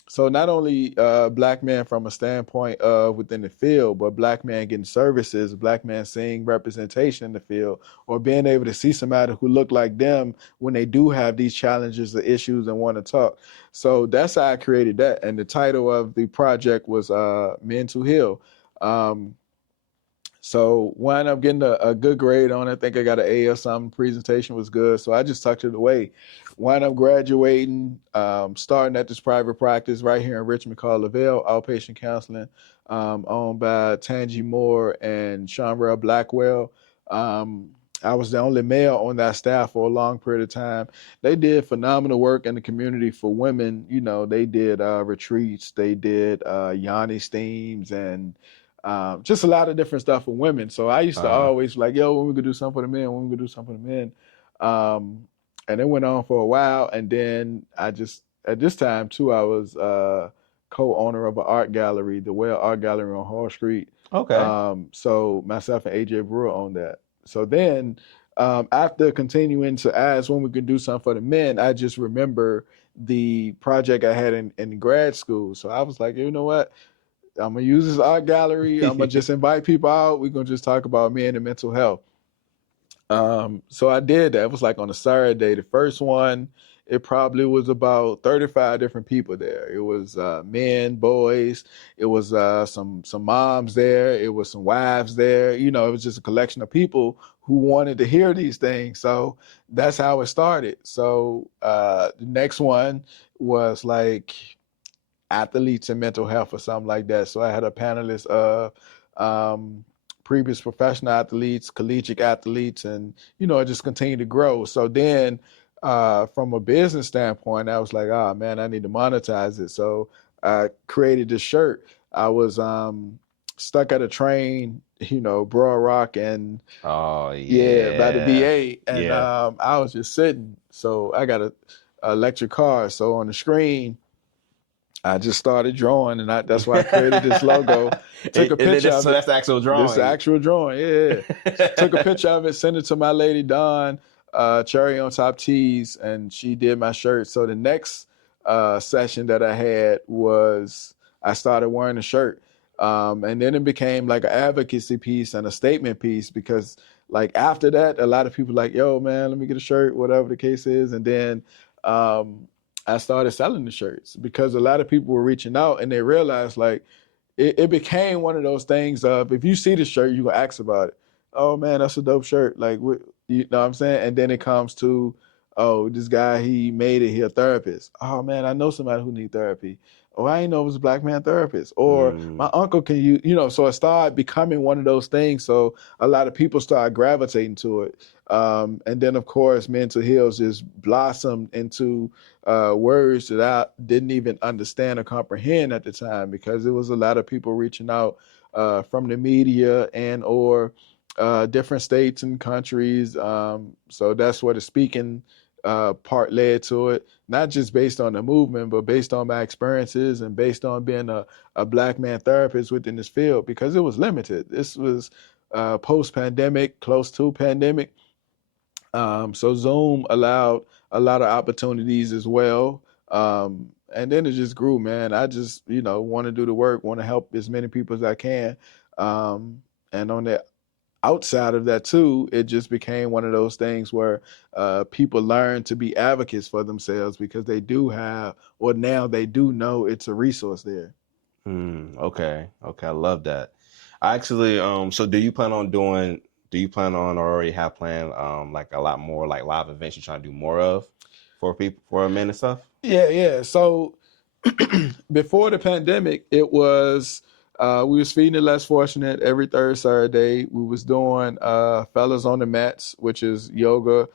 So not only black men from a standpoint of within the field, but black men getting services, black men seeing representation in the field, or being able to see somebody who look like them when they do have these challenges or issues and want to talk. So that's how I created that. And the title of the project was Men to Heal. So wound up getting a good grade on it. I think I got an A or something. Presentation was good. So I just tucked it away. Wound up graduating, starting at this private practice right here in Richmond called Lavelle Outpatient Counseling, owned by Tangi Moore and Shonrell Blackwell. I was the only male on that staff for a long period of time. They did phenomenal work in the community for women. You know, they did retreats, they did Yanni steams, and just a lot of different stuff for women. So I used to always like, yo, when we could do something for the men, when we could do something for the men. And it went on for a while. And then at this time too, I was co-owner of an art gallery, the Well Art Gallery on Hall Street. Okay. So myself and AJ Brewer owned that. So then after continuing to ask when we could do something for the men, I just remember the project I had in grad school. So I was like, you know what? I'm going to use this art gallery. I'm going to just invite people out. We're going to just talk about men and mental health. So I did that. It was like on a Saturday. The first one, it probably was about 35 different people there. It was men, boys. It was some moms there. It was some wives there. You know, it was just a collection of people who wanted to hear these things. So that's how it started. So the next one was like athletes and mental health or something like that. So I had a panelist of previous professional athletes, collegiate athletes, and you know, it just continued to grow. So then from a business standpoint, I was like, oh man, I need to monetize it. So I created this shirt. I was stuck at a train, you know, Broad Rock and by the VA, and I was just sitting. So I got a electric car. So on the screen, I just started drawing, and that's why I created this logo. Took a picture of it. So that's the actual drawing. This is the actual drawing, yeah. Took a picture of it, sent it to my lady, Dawn, Cherry on Top Tees, and she did my shirt. So the next session that I had was I started wearing the shirt. And then it became like an advocacy piece and a statement piece because like after that, a lot of people like, yo, man, let me get a shirt, whatever the case is. And then I started selling the shirts because a lot of people were reaching out and they realized like it became one of those things of if you see the shirt, you can ask about it. Oh man, that's a dope shirt. Like, you know what I'm saying? And then it comes to, oh, this guy, he made it. He a therapist. Oh man, I know somebody who need therapy. Oh, I didn't know it was a black man therapist. Or my uncle can you know, so it started becoming one of those things. So a lot of people started gravitating to it. And then of course, mental health just blossomed into words that I didn't even understand or comprehend at the time because it was a lot of people reaching out from the media and or different states and countries. So that's where the speaking part led to it, not just based on the movement, but based on my experiences and based on being a black man therapist within this field because it was limited. This was post-pandemic, close to pandemic. So Zoom allowed a lot of opportunities as well. And then it just grew, man. I just, you know, want to do the work, want to help as many people as I can. And on the outside of that too, it just became one of those things where people learn to be advocates for themselves because they do have, or now they do know it's a resource there. Okay. I love that. I actually, so do you plan on or already have planned like a lot more like live events you're trying to do more of for people, for men and stuff? Yeah. So before the pandemic, it was we was feeding the less fortunate every third Saturday. We was doing fellas on the mats, which is yoga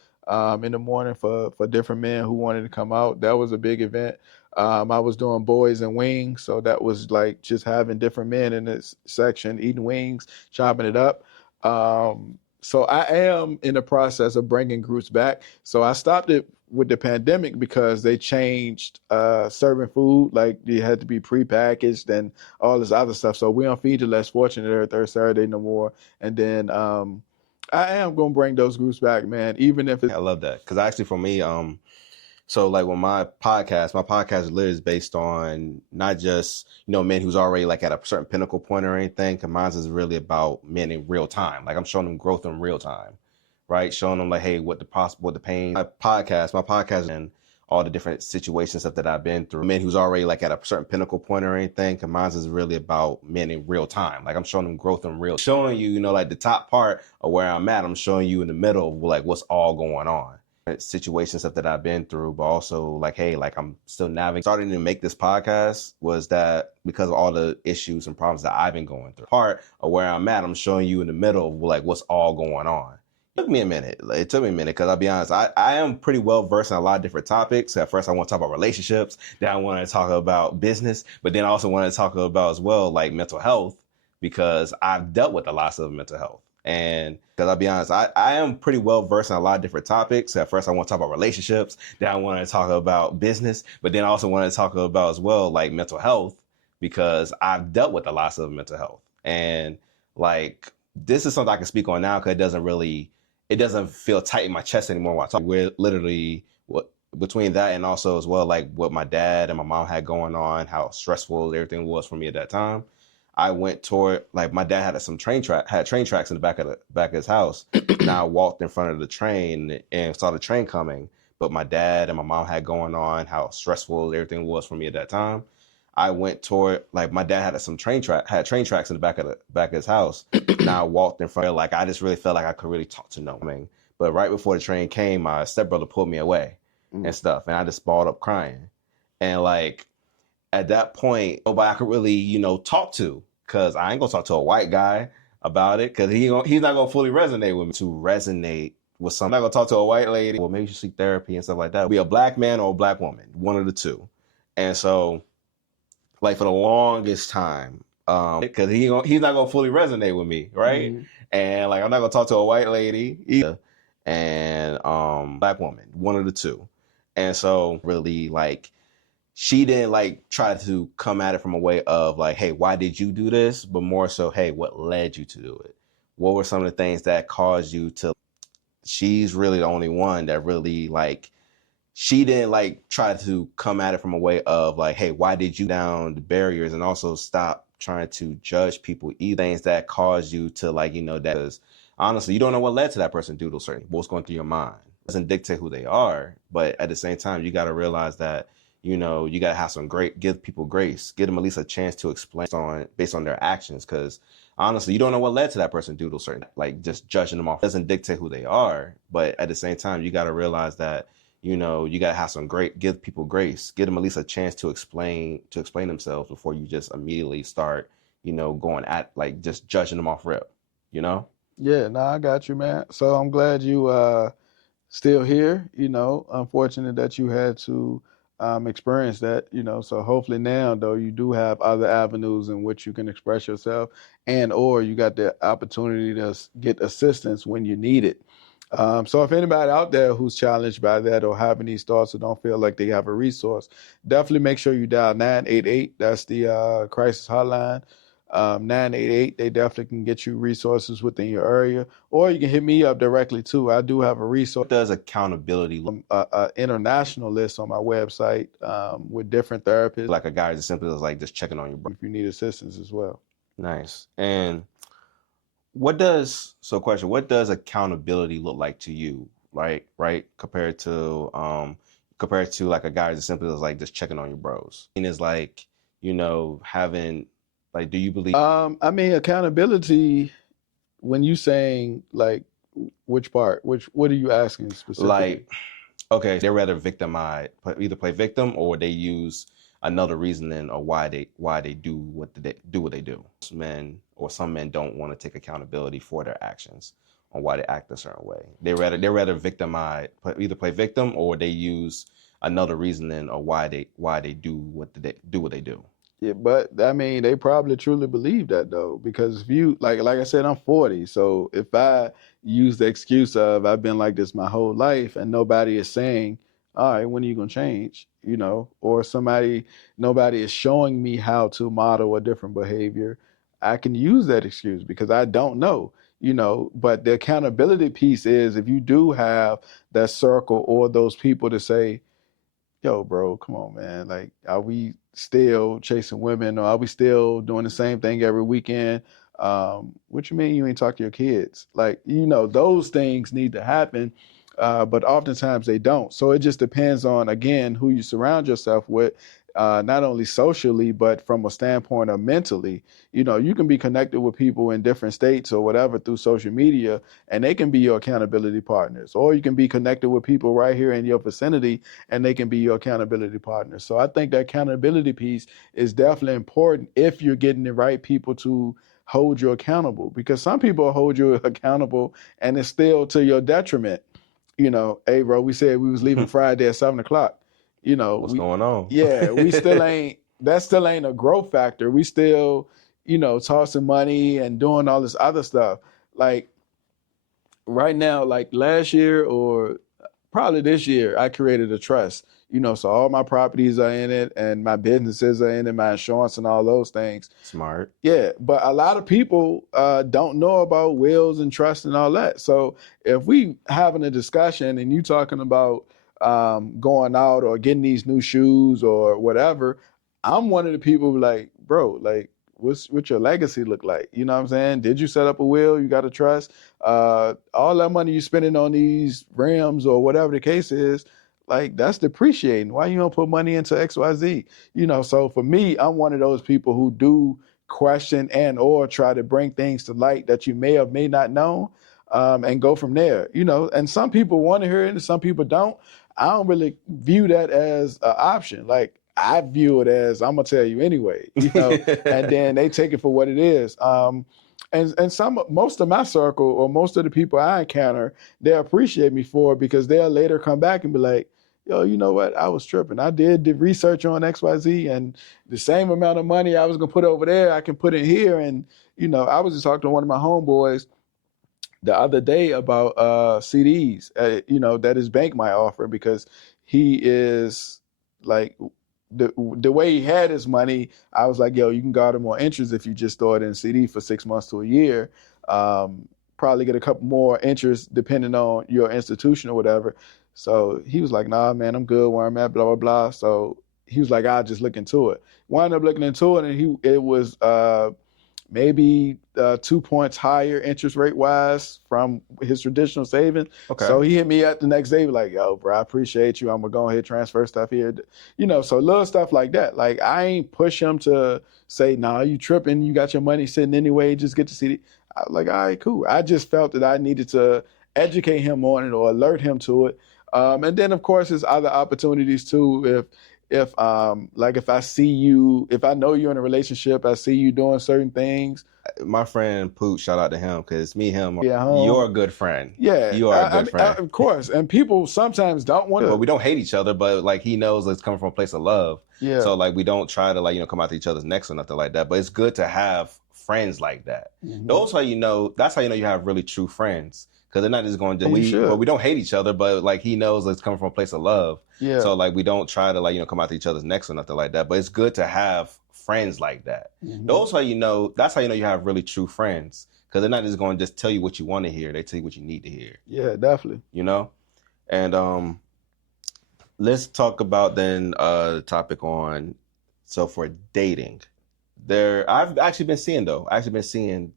in the morning for different men who wanted to come out. That was a big event. I was doing boys and wings, so that was like just having different men in this section eating wings, chopping it up. So I am in the process of bringing groups back. So I stopped it with the pandemic because they changed serving food, like it had to be prepackaged and all this other stuff. So we don't feed the less fortunate every third Saturday no more. And then I am gonna bring those groups back, man. Even if it's I love that because actually for me, so like when my podcast literally is based on not just, you know, men who's already like at a certain pinnacle point or anything. Cause mine is really about men in real time. Like I'm showing them growth in real time, right? Showing them like, hey, what the pain. My podcast and all the different situations stuff that I've been through. Men who's already like at a certain pinnacle point or anything. Cause mine is really about men in real time. Like I'm showing them growth in real, showing you, you know, like the top part of where I'm at. I'm showing you in the middle of like what's all going on. situations, stuff that I've been through, but also like, hey, like I'm still navigating. Starting to make this podcast was that because of all the issues and problems that I've been going through. Part of where I'm at, I'm showing you in the middle of like what's all going on. It took me a minute. Because I'll be honest, I am pretty well versed in a lot of different topics. At first, I want to talk about relationships. Then I want to talk about business, but then I also want to talk about as well like mental health, because I've dealt with a lot of mental health. And because I'll be honest, I am pretty well versed in a lot of different topics. At first, I want to talk about relationships. Then I want to talk about business, but then I also want to talk about as well like mental health, because I've dealt with a lot of mental health. And like this is something I can speak on now because it doesn't feel tight in my chest anymore while I talk. We're literally between that and also as well like what my dad and my mom had going on, how stressful everything was for me at that time. I went toward like my dad had train tracks in the back of his house. And I walked in front of the train and saw the train coming. But my dad and my mom had going on, how stressful everything was for me at that time. I went toward like my dad had train tracks in the back of his house. And I walked in front of like I just really felt like I could really talk to no one. But right before the train came, my stepbrother pulled me away and stuff, and I just balled up crying. And like at that point, nobody I could really talk to, because I ain't gonna talk to a white guy about it, because he's not gonna fully resonate with me. To resonate with someone, I'm not gonna talk to a white lady. Well, maybe you should seek therapy and stuff like that. Be a black man or a black woman, one of the two. And so like for the longest time, because he's not gonna fully resonate with me, right? And like I'm not gonna talk to a white lady either, and black woman, one of the two. And so really like she didn't like try to come at it from a way of like, hey, why did you do this? But more so, hey, what led you to do it? What were some of the things that caused you to? She's really the only one that really like, she didn't like try to come at it from a way of like, hey, why did you down the barriers, and also stop trying to judge people, either things that caused you to like, that is honestly, you don't know what led to that person due to certain what's going through your mind. It doesn't dictate who they are, but at the same time, you got to realize that, you got to have give people grace, give them at least a chance to explain based on their actions. Because honestly, you don't know what led to that person due to certain, like just judging them off. It doesn't dictate who they are, but at the same time, you got to realize that, you got to have give people grace, give them at least a chance to explain themselves before you just immediately start, going at like just judging them off rip, Yeah, no, I got you, man. So I'm glad you still here. Unfortunate that you had to experience that. So hopefully now though you do have other avenues in which you can express yourself, and or you got the opportunity to get assistance when you need it. So if anybody out there who's challenged by that or having these thoughts or don't feel like they have a resource, definitely make sure you dial 988. That's the crisis hotline. 988, they definitely can get you resources within your area, or you can hit me up directly too. I do have a resource. What does accountability look international list on my website with different therapists. like? A guy as simple as like just checking on you if you need assistance as well. Nice. And what does accountability look like to you, right compared to like a guy as simple as like just checking on your bros? And is like, having like, do you believe I mean, accountability, when you saying like which part, what are you asking specifically? like, okay, they rather either play victim, or they use another reasoning or why they do what they do. Some men don't want to take accountability for their actions on why they act a certain way. They rather either play victim, or they use another reasoning or why they do what they do. Yeah, but I mean, they probably truly believe that though, because if you like I said, I'm 40, so if I use the excuse of I've been like this my whole life and nobody is saying, all right, when are you gonna change? Or nobody is showing me how to model a different behavior, I can use that excuse because I don't know. But the accountability piece is if you do have that circle or those people to say, yo, bro, come on, man. Like, are we still chasing women, or are we still doing the same thing every weekend? What you mean you ain't talk to your kids? Like, those things need to happen, but oftentimes they don't. So it just depends on, again, who you surround yourself with not only socially, but from a standpoint of mentally. You know, you can be connected with people in different states or whatever through social media, and they can be your accountability partners. Or you can be connected with people right here in your vicinity, and they can be your accountability partners. So I think the accountability piece is definitely important if you're getting the right people to hold you accountable, because some people hold you accountable and it's still to your detriment. You know, hey bro, we said we was leaving Friday at 7 o'clock. You know, What's going on? we still ain't, that still ain't a growth factor. We still, you know, tossing money and doing all this other stuff. Like right now, like last year or probably this year, I created a trust. You know, so all my properties are in it and my businesses are in it, my insurance and all those things. Smart. Yeah, but a lot of people don't know about wills and trust and all that. So if we having a discussion and you talking about going out or getting these new shoes or whatever, I'm one of the people like, bro, like, what's your legacy look like? You know what I'm saying? Did you set up a will? You got to trust. All that money you spending on these rims or whatever the case is, like that's depreciating. Why you don't put money into XYZ? You know, so for me, I'm one of those people who do question and or try to bring things to light that you may or may not know, and go from there. You know, and some people want to hear it and some people don't. I don't really view that as an option. Like I view it as I'm gonna tell you anyway, you know, and then they take it for what it is. And most of my circle or most of the people I encounter, they appreciate me for it because they'll later come back and be like, yo, you know what? I was tripping. I did the research on XYZ and the same amount of money I was gonna put over there, I can put in here. And, you know, I was just talking to one of my homeboys the other day about CDs, you know, that his bank might offer because he is like the way he had his money. I was like, yo, you can garner more interest if you just store it in CD for 6 months to a year. Probably get a couple more interest depending on your institution or whatever. So he was like, nah, man, I'm good where I'm at, blah, blah, blah. So he was like, I'll just look into it. Wound up looking into it, and it was maybe 2 points higher interest rate wise from his traditional savings. Okay. So he hit me up the next day, like, yo, bro, I appreciate you. I'm gonna go ahead and transfer stuff here. You know, so little stuff like that. Like I ain't push him to say, nah, you tripping. You got your money sitting anyway. Just get the CD. I was like, all right, cool. I just felt that I needed to educate him on it or alert him to it. And then of course there's other opportunities too. If like if I see you, if I know you're in a relationship, I see you doing certain things. My friend Poot, shout out to him because me, him, Yeah, you're a good friend. Yeah, you are a good friend. Of course. And people sometimes don't want to. Well, we don't hate each other, but like he knows it's coming from a place of love. Yeah. So like we don't try to like, you know, come out to each other's necks or nothing like that. But it's good to have friends like that. Mhm. Those how you know. That's how you know you have really true friends. Because they're not just going to we don't hate each other, but like he knows it's coming from a place of love. Yeah. So like we don't try to like, you know, come out to each other's necks or nothing like that. But it's good to have friends like that. Mhm. Those how you know. That's how you know you have really true friends. Because they're not just going to just tell you what you want to hear. They tell you what you need to hear. Yeah, definitely. You know, and let's talk about then the topic on for dating. I've actually been seeing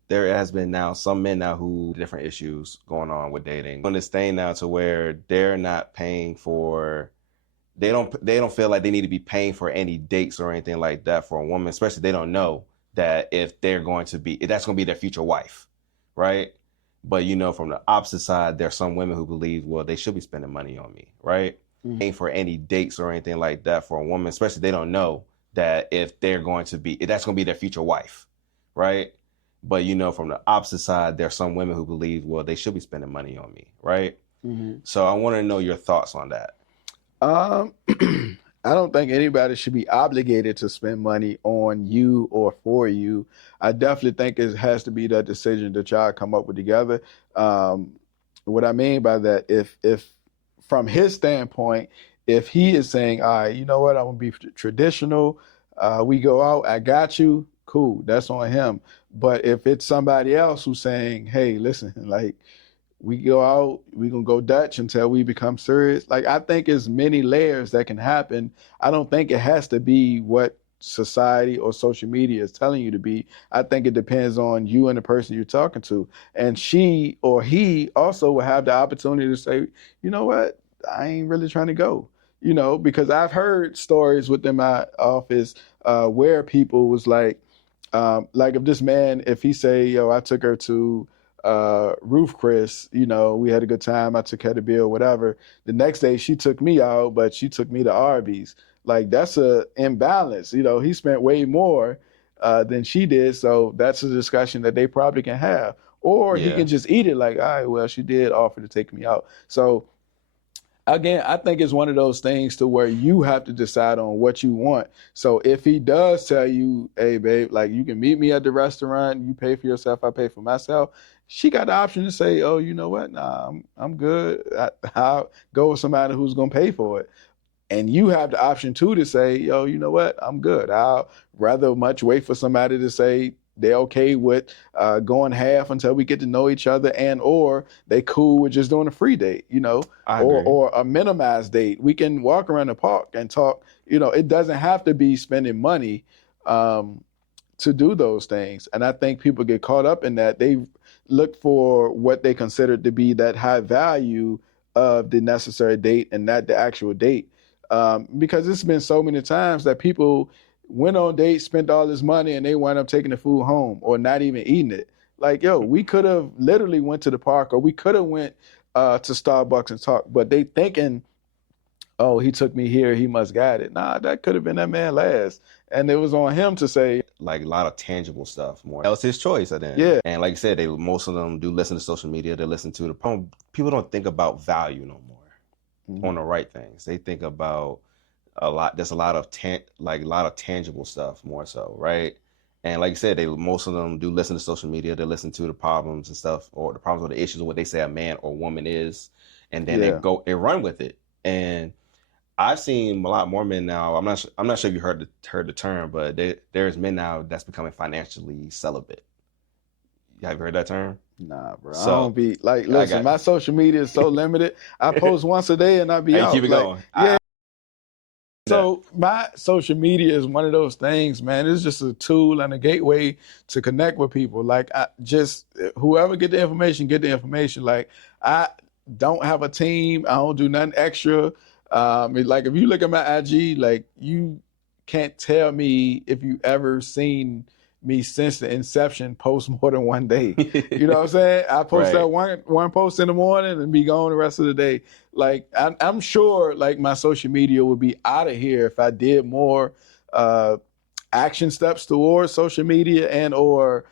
there has been now some men now who different issues going on with dating. On this thing now to where they're not paying for, they don't feel like they need to be paying for any dates or anything like that for a woman, especially they don't know that if that's going to be their future wife, right? But you know, from the opposite side, there's some women who believe, well, they should be spending money on me, right? Mhm. Paying for any dates or anything like that for a woman, especially they don't know that if that's going to be their future wife, right? But you know, from the opposite side, there's some women who believe, well, they should be spending money on me, right? Mm-hmm. So I want to know your thoughts on that. I don't think anybody should be obligated to spend money on you or for you. I definitely think it has to be that decision that y'all come up with together. What I mean by that, if from his standpoint, if he is saying, all right, you know what, I'm gonna be traditional, we go out, I got you, cool, that's on him. But if it's somebody else who's saying, hey, listen, like, we go out, we gonna go Dutch until we become serious. Like, I think there's many layers that can happen. I don't think it has to be what society or social media is telling you to be. I think it depends on you and the person you're talking to. And she or he also will have the opportunity to say, you know what, I ain't really trying to go. because I've heard stories within my office where people was like if this man, if he say, yo, I took her to Roof Chris, we had a good time, I took care of the bill, whatever. The next day she took me out, but she took me to Arby's. Like that's a imbalance. He spent way more than she did, so that's a discussion that they probably can have. Or he Yeah. can just eat it like, all right, well, she did offer to take me out. So again, I think it's one of those things to where you have to decide on what you want. So if he does tell you, hey, babe, like you can meet me at the restaurant, you pay for yourself, I pay for myself, she got the option to say, oh, you know what? Nah, I'm good. I'll go with somebody who's going to pay for it. And you have the option too to say, yo, you know what? I'm good. I'll rather much wait for somebody to say they're okay with going half until we get to know each other, and or they cool with just doing a free date, I agree. or a minimized date. We can walk around the park and talk. It doesn't have to be spending money to do those things. And I think people get caught up in that. They look for what they consider to be that high value of the necessary date and not the actual date. Because it's been so many times that people went on dates, spent all this money, and they wind up taking the food home or not even eating it. Like, yo, we could have literally went to the park, or we could have went to Starbucks and talked, but they thinking, oh, he took me here, he must got it. Nah, that could have been that man last. And it was on him to say, like a lot of tangible stuff more. That was his choice at the end. Yeah. And like you said, most of them do listen to social media. They listen to people don't think about value no more on the right things. They think about there's a lot of tangible stuff more so, right? And like you said, most of them do listen to social media. They listen to the problems and stuff, or the problems or the issues of what they say a man or woman is, and then they run with it. And I've seen a lot more men now. I'm not sure if you heard the term, but there's men now that's becoming financially celibate. Have you heard that term? Nah, bro. I don't be like. Listen, my social media is so limited. I post once a day and I be out. Keep it going. Yeah. So my social media is one of those things, man. It's just a tool and a gateway to connect with people. Like, whoever get the information. Like, I don't have a team. I don't do nothing extra. Like, if you look at my IG, like, you can't tell me if you ever seen me since the inception post more than one day. You know what I'm saying? I post that one post in the morning and be gone the rest of the day. Like, I'm sure like my social media would be out of here if I did more action steps towards social media and or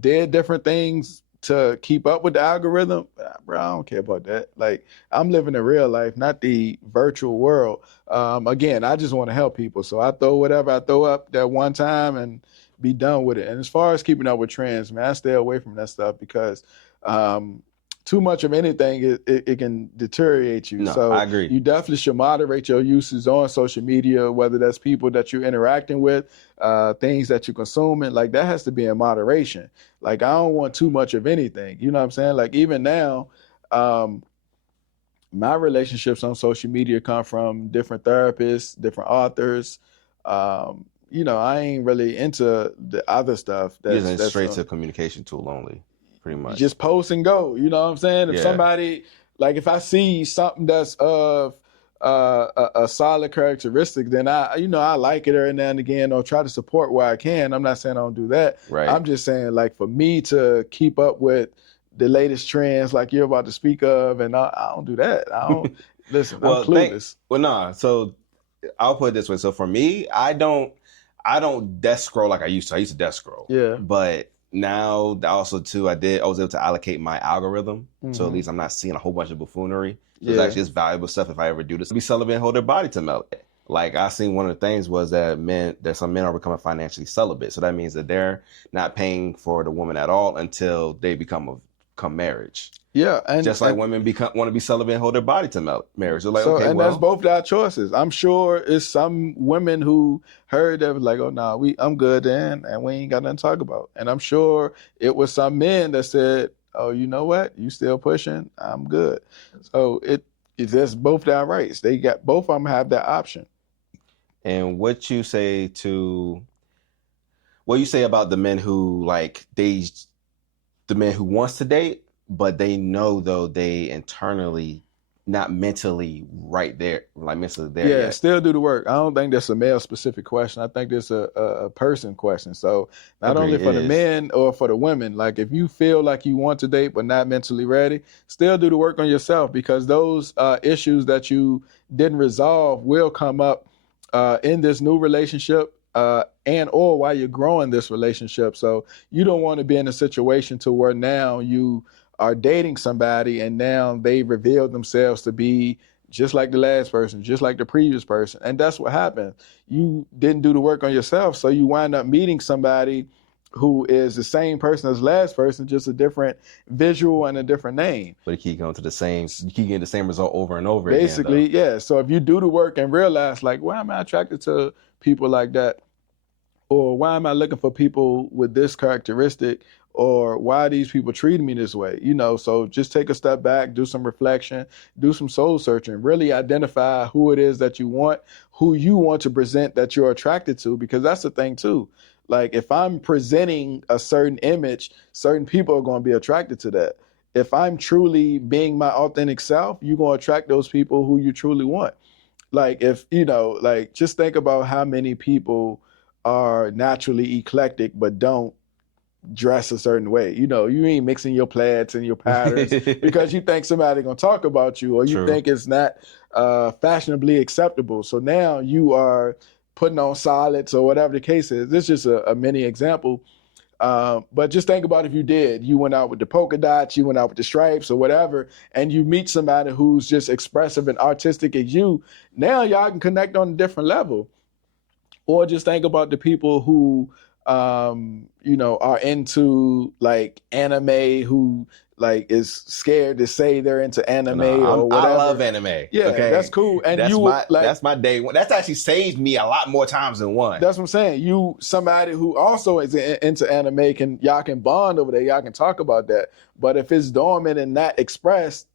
did different things to keep up with the algorithm. Bro, I don't care about that. Like, I'm living in real life, not the virtual world. Again, I just want to help people. So I throw whatever I throw up that one time and be done with it. And as far as keeping up with trends, man, I stay away from that stuff because too much of anything, it can deteriorate you. No, so I agree. You definitely should moderate your uses on social media, whether that's people that you're interacting with, things that you're consuming. Like, that has to be in moderation. Like, I don't want too much of anything. You know what I'm saying? Like, even now, my relationships on social media come from different therapists, different authors. I ain't really into the other stuff. That's straight to communication tool only, pretty much. Just post and go. You know what I'm saying? If somebody, like, if I see something that's of a solid characteristic, then I like it every now and again, or try to support where I can. I'm not saying I don't do that. Right. I'm just saying, like, for me to keep up with the latest trends, like you're about to speak of, and I don't do that. I don't listen. I'm clueless. So I'll put it this way. So for me, I don't desk scroll like I used to. I used to desk scroll. Yeah. But now also too, I was able to allocate my algorithm. So at least I'm not seeing a whole bunch of buffoonery. So it's actually just valuable stuff if I ever do this. Be celibate and hold their body to melt. Like, I seen one of the things was that some men are becoming financially celibate. So that means that they're not paying for the woman at all until they become marriage. Yeah, and just like women want to be celibate and hold their body to marriage. They're like, that's both our choices. I'm sure it's some women who heard that was like, oh no, I'm good then, and we ain't got nothing to talk about. And I'm sure it was some men that said, oh, you know what, you still pushing, I'm good. So it's just both our rights. They got both of them have that option. And what you say about the men who the men who wants to date, but they know though they internally not mentally right there, like mentally there Yeah, yet. still do the work. I don't think that's a male specific question. I think that's a person question. So not only Agreed, for it the is. men or for the women, like if you feel like you want to date but not mentally ready, still do the work on yourself, because those issues that you didn't resolve will come up in this new relationship and or while you're growing this relationship. So you don't want to be in a situation to where now you are dating somebody and now they revealed themselves to be just like the last person, just like the previous person. And that's what happened. You didn't do the work on yourself. So you wind up meeting somebody who is the same person as the last person, just a different visual and a different name. But you keep going to you keep getting the same result over and over again, Basically, though. yeah. So if you do the work and realize, like, why am I attracted to people like that? Or why am I looking for people with this characteristic? Or why are these people treating me this way? So just take a step back, do some reflection, do some soul searching, really identify who it is that you want, who you want to present that you're attracted to, because that's the thing too. Like if I'm presenting a certain image, certain people are going to be attracted to that. If I'm truly being my authentic self, you're going to attract those people who you truly want. Like if like just think about how many people are naturally eclectic but don't dress a certain way. You ain't mixing your plaids and your patterns because you think somebody gonna talk about you, or you True. think it's not fashionably acceptable. So now you are putting on solids or whatever the case is. This is just a mini example. But just think about if you went out with the polka dots, you went out with the stripes or whatever, and you meet somebody who's just expressive and artistic as you. Now y'all can connect on a different level. Or just think about the people who are into like anime, who like is scared to say they're into anime or whatever. I love anime. Yeah, okay? that's cool. And that's my day one. That's actually saved me a lot more times than one. That's what I'm saying. Somebody who also is into anime, y'all can bond over there. Y'all can talk about that. But if it's dormant and not expressed,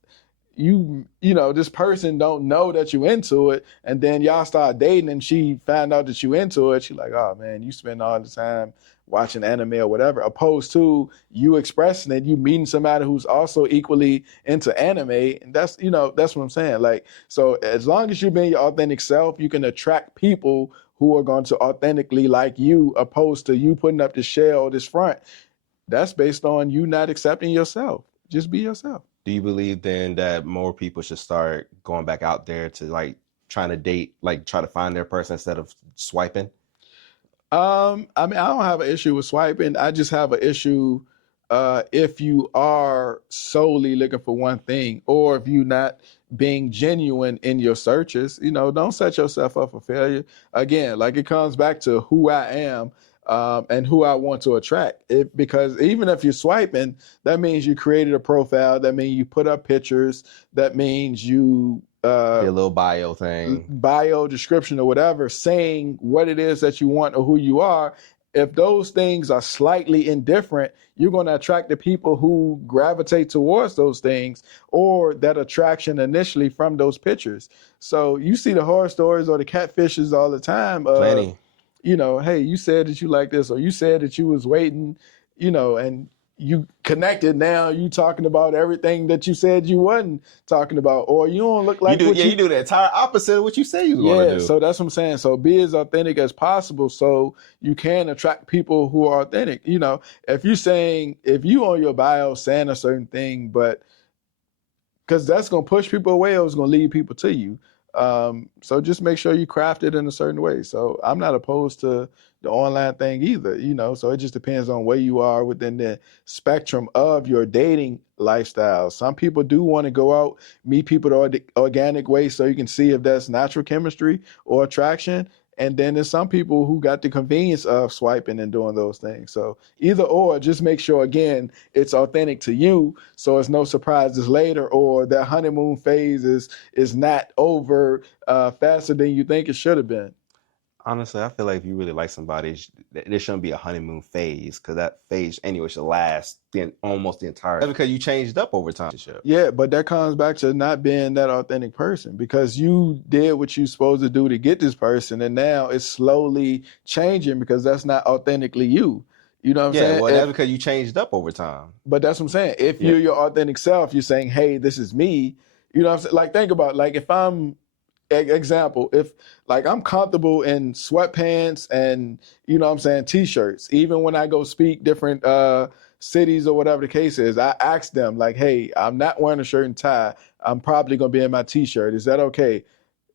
this person don't know that you into it, and then y'all start dating and she found out that you into it. She like, oh man, you spend all the time watching anime or whatever, opposed to you expressing it, you meeting somebody who's also equally into anime. And that's what I'm saying. Like, so as long as you're being your authentic self, you can attract people who are going to authentically like you, opposed to you putting up this shell, this front. That's based on you not accepting yourself. Just be yourself. Do you believe then that more people should start going back out there to like trying to date, like try to find their person instead of swiping? I mean, I don't have an issue with swiping. I just have an issue if you are solely looking for one thing, or if you're not being genuine in your searches. Don't set yourself up for failure. Again, like it comes back to who I am. And who I want to attract. Because even if you're swiping, that means you created a profile. That means you put up pictures. That means you Your little bio thing, bio description or whatever, saying what it is that you want or who you are. If those things are slightly indifferent, you're going to attract the people who gravitate towards those things, or that attraction initially from those pictures. So you see the horror stories or the catfishes all the time. plenty. Hey, you said that you like this, or you said that you was waiting, and you connected. Now you talking about everything that you said you wasn't talking about, or you don't look like you do the entire opposite of what you say you was going to do. So that's what I'm saying. So be as authentic as possible, so you can attract people who are authentic. If you on your bio saying a certain thing, but because that's gonna push people away, or it's gonna lead people to you. So just make sure you craft it in a certain way. So I'm not opposed to the online thing either, so it just depends on where you are within the spectrum of your dating lifestyle. Some people do want to go out, meet people the organic way, so you can see if that's natural chemistry or attraction. And then there's some people who got the convenience of swiping and doing those things. So either or, just make sure, again, it's authentic to you, so it's no surprises later, or that honeymoon phase is not over faster than you think it should have been. Honestly, I feel like if you really like somebody, there shouldn't be a honeymoon phase, because that phase anyway should last almost the entire. That's because you changed up over time. Yeah, but that comes back to not being that authentic person, because you did what you're supposed to do to get this person, and now it's slowly changing because that's not authentically you. You know what I'm saying? Yeah, well, that's because you changed up over time. But that's what I'm saying. If you're your authentic self, you're saying, hey, this is me. You know what I'm saying? Like, think about it. Like, if I'm, example, if like I'm comfortable in sweatpants and, you know what I'm saying, t-shirts, even when I go speak different cities or whatever the case is, I ask them like, hey, I'm not wearing a shirt and tie. I'm probably going to be in my t-shirt. Is that okay?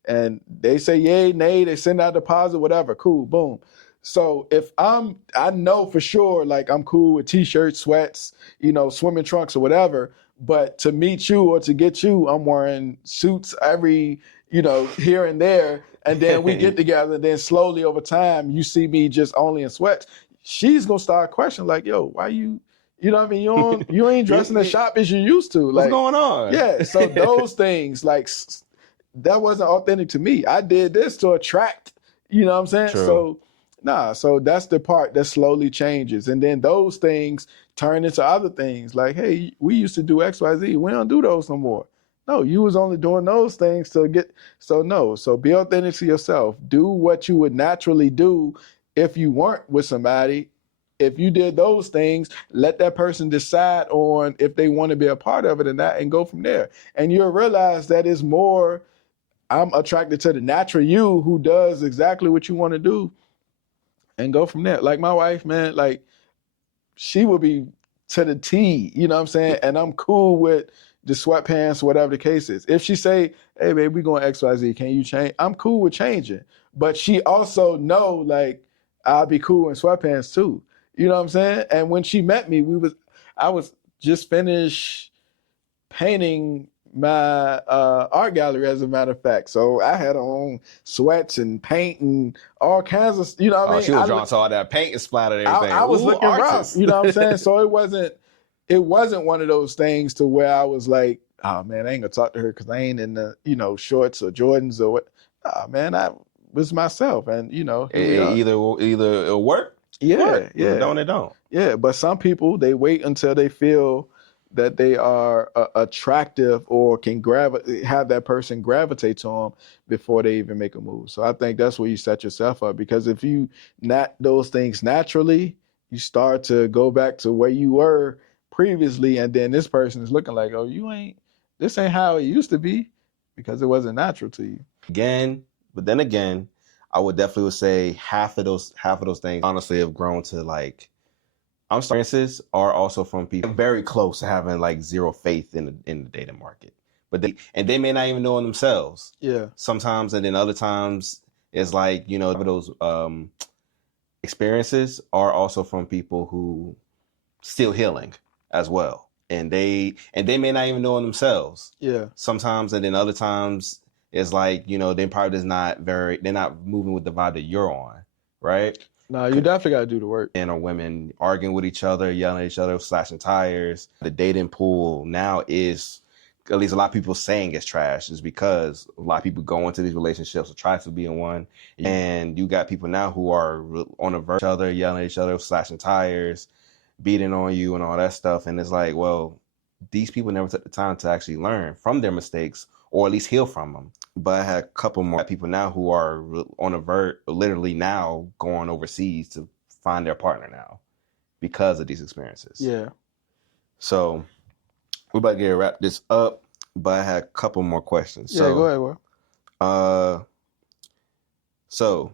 And they say yay, nay, they send out a deposit, whatever, cool, boom. So if I know for sure, like I'm cool with t-shirts, sweats, you know, swimming trunks or whatever, but to meet you or to get you, I'm wearing suits every, you know, here and there. And then we get together, and then slowly over time, you see me just only in sweats. She's gonna start questioning, like, yo, why you know what I mean? You ain't dressing as sharp as you used to. What's Like, going on? yeah. So those things, like, that wasn't authentic to me. I did this to attract, you know what I'm saying? True. So, so that's the part that slowly changes. And then those things turn into other things. Like, hey, we used to do XYZ. We don't do those no more. No, you was only doing those things to get, so no. So be authentic to yourself. Do what you would naturally do if you weren't with somebody. If you did those things, let that person decide on if they want to be a part of it or not, and go from there. And you'll realize that it's more, I'm attracted to the natural you who does exactly what you want to do, and go from there. Like my wife, man, like she will be to the T, you know what I'm saying? And I'm cool with the sweatpants, whatever the case is. If she say, hey, babe, we going XYZ, can you change? I'm cool with changing. But she also know, like, I'll be cool in sweatpants too. You know what I'm saying? And when she met me, I was just finished painting my art gallery, as a matter of fact. So I had on sweats and paint and all kinds of, you know what I mean? She was drawn to all that paint and splattered everything. I was looking artist. rough, you know what I'm saying? So it wasn't one of those things to where I was like, oh man, I ain't gonna talk to her because I ain't in the, you know, shorts or Jordans or what. Nah, man, I was myself, and you know, either it'll work. Yeah. Don't it don't. Yeah, but some people, they wait until they feel that they are attractive or can have that person gravitate to them before they even make a move. So I think that's where you set yourself up, because if you not those things naturally, you start to go back to where you were previously, and then this person is looking like, oh, this ain't how it used to be, because it wasn't natural to you. But then again, I would definitely say half of those things honestly have grown to like, experiences are also from people very close to having like zero faith in the dating market, but they may not even know it themselves. Yeah. Sometimes, and then other times it's like, you know, those experiences are also from people who still healing as well, and they may not even know it themselves. Yeah. Sometimes, and then other times it's like, you know, they're not moving with the vibe that you're on, right? No, you definitely got to do the work. Men or women arguing with each other, yelling at each other, slashing tires. The dating pool now is, at least a lot of people saying it's trash, is because a lot of people go into these relationships or try to be in one. And you got people now who are on the verge of each other, yelling at each other, slashing tires, beating on you and all that stuff. And it's like, well, these people never took the time to actually learn from their mistakes or at least heal from them. But I had a couple more people now who are on the verge, literally now going overseas to find their partner now because of these experiences. Yeah. So we're about to wrap this up, but I had a couple more questions. Yeah, go ahead, Will. So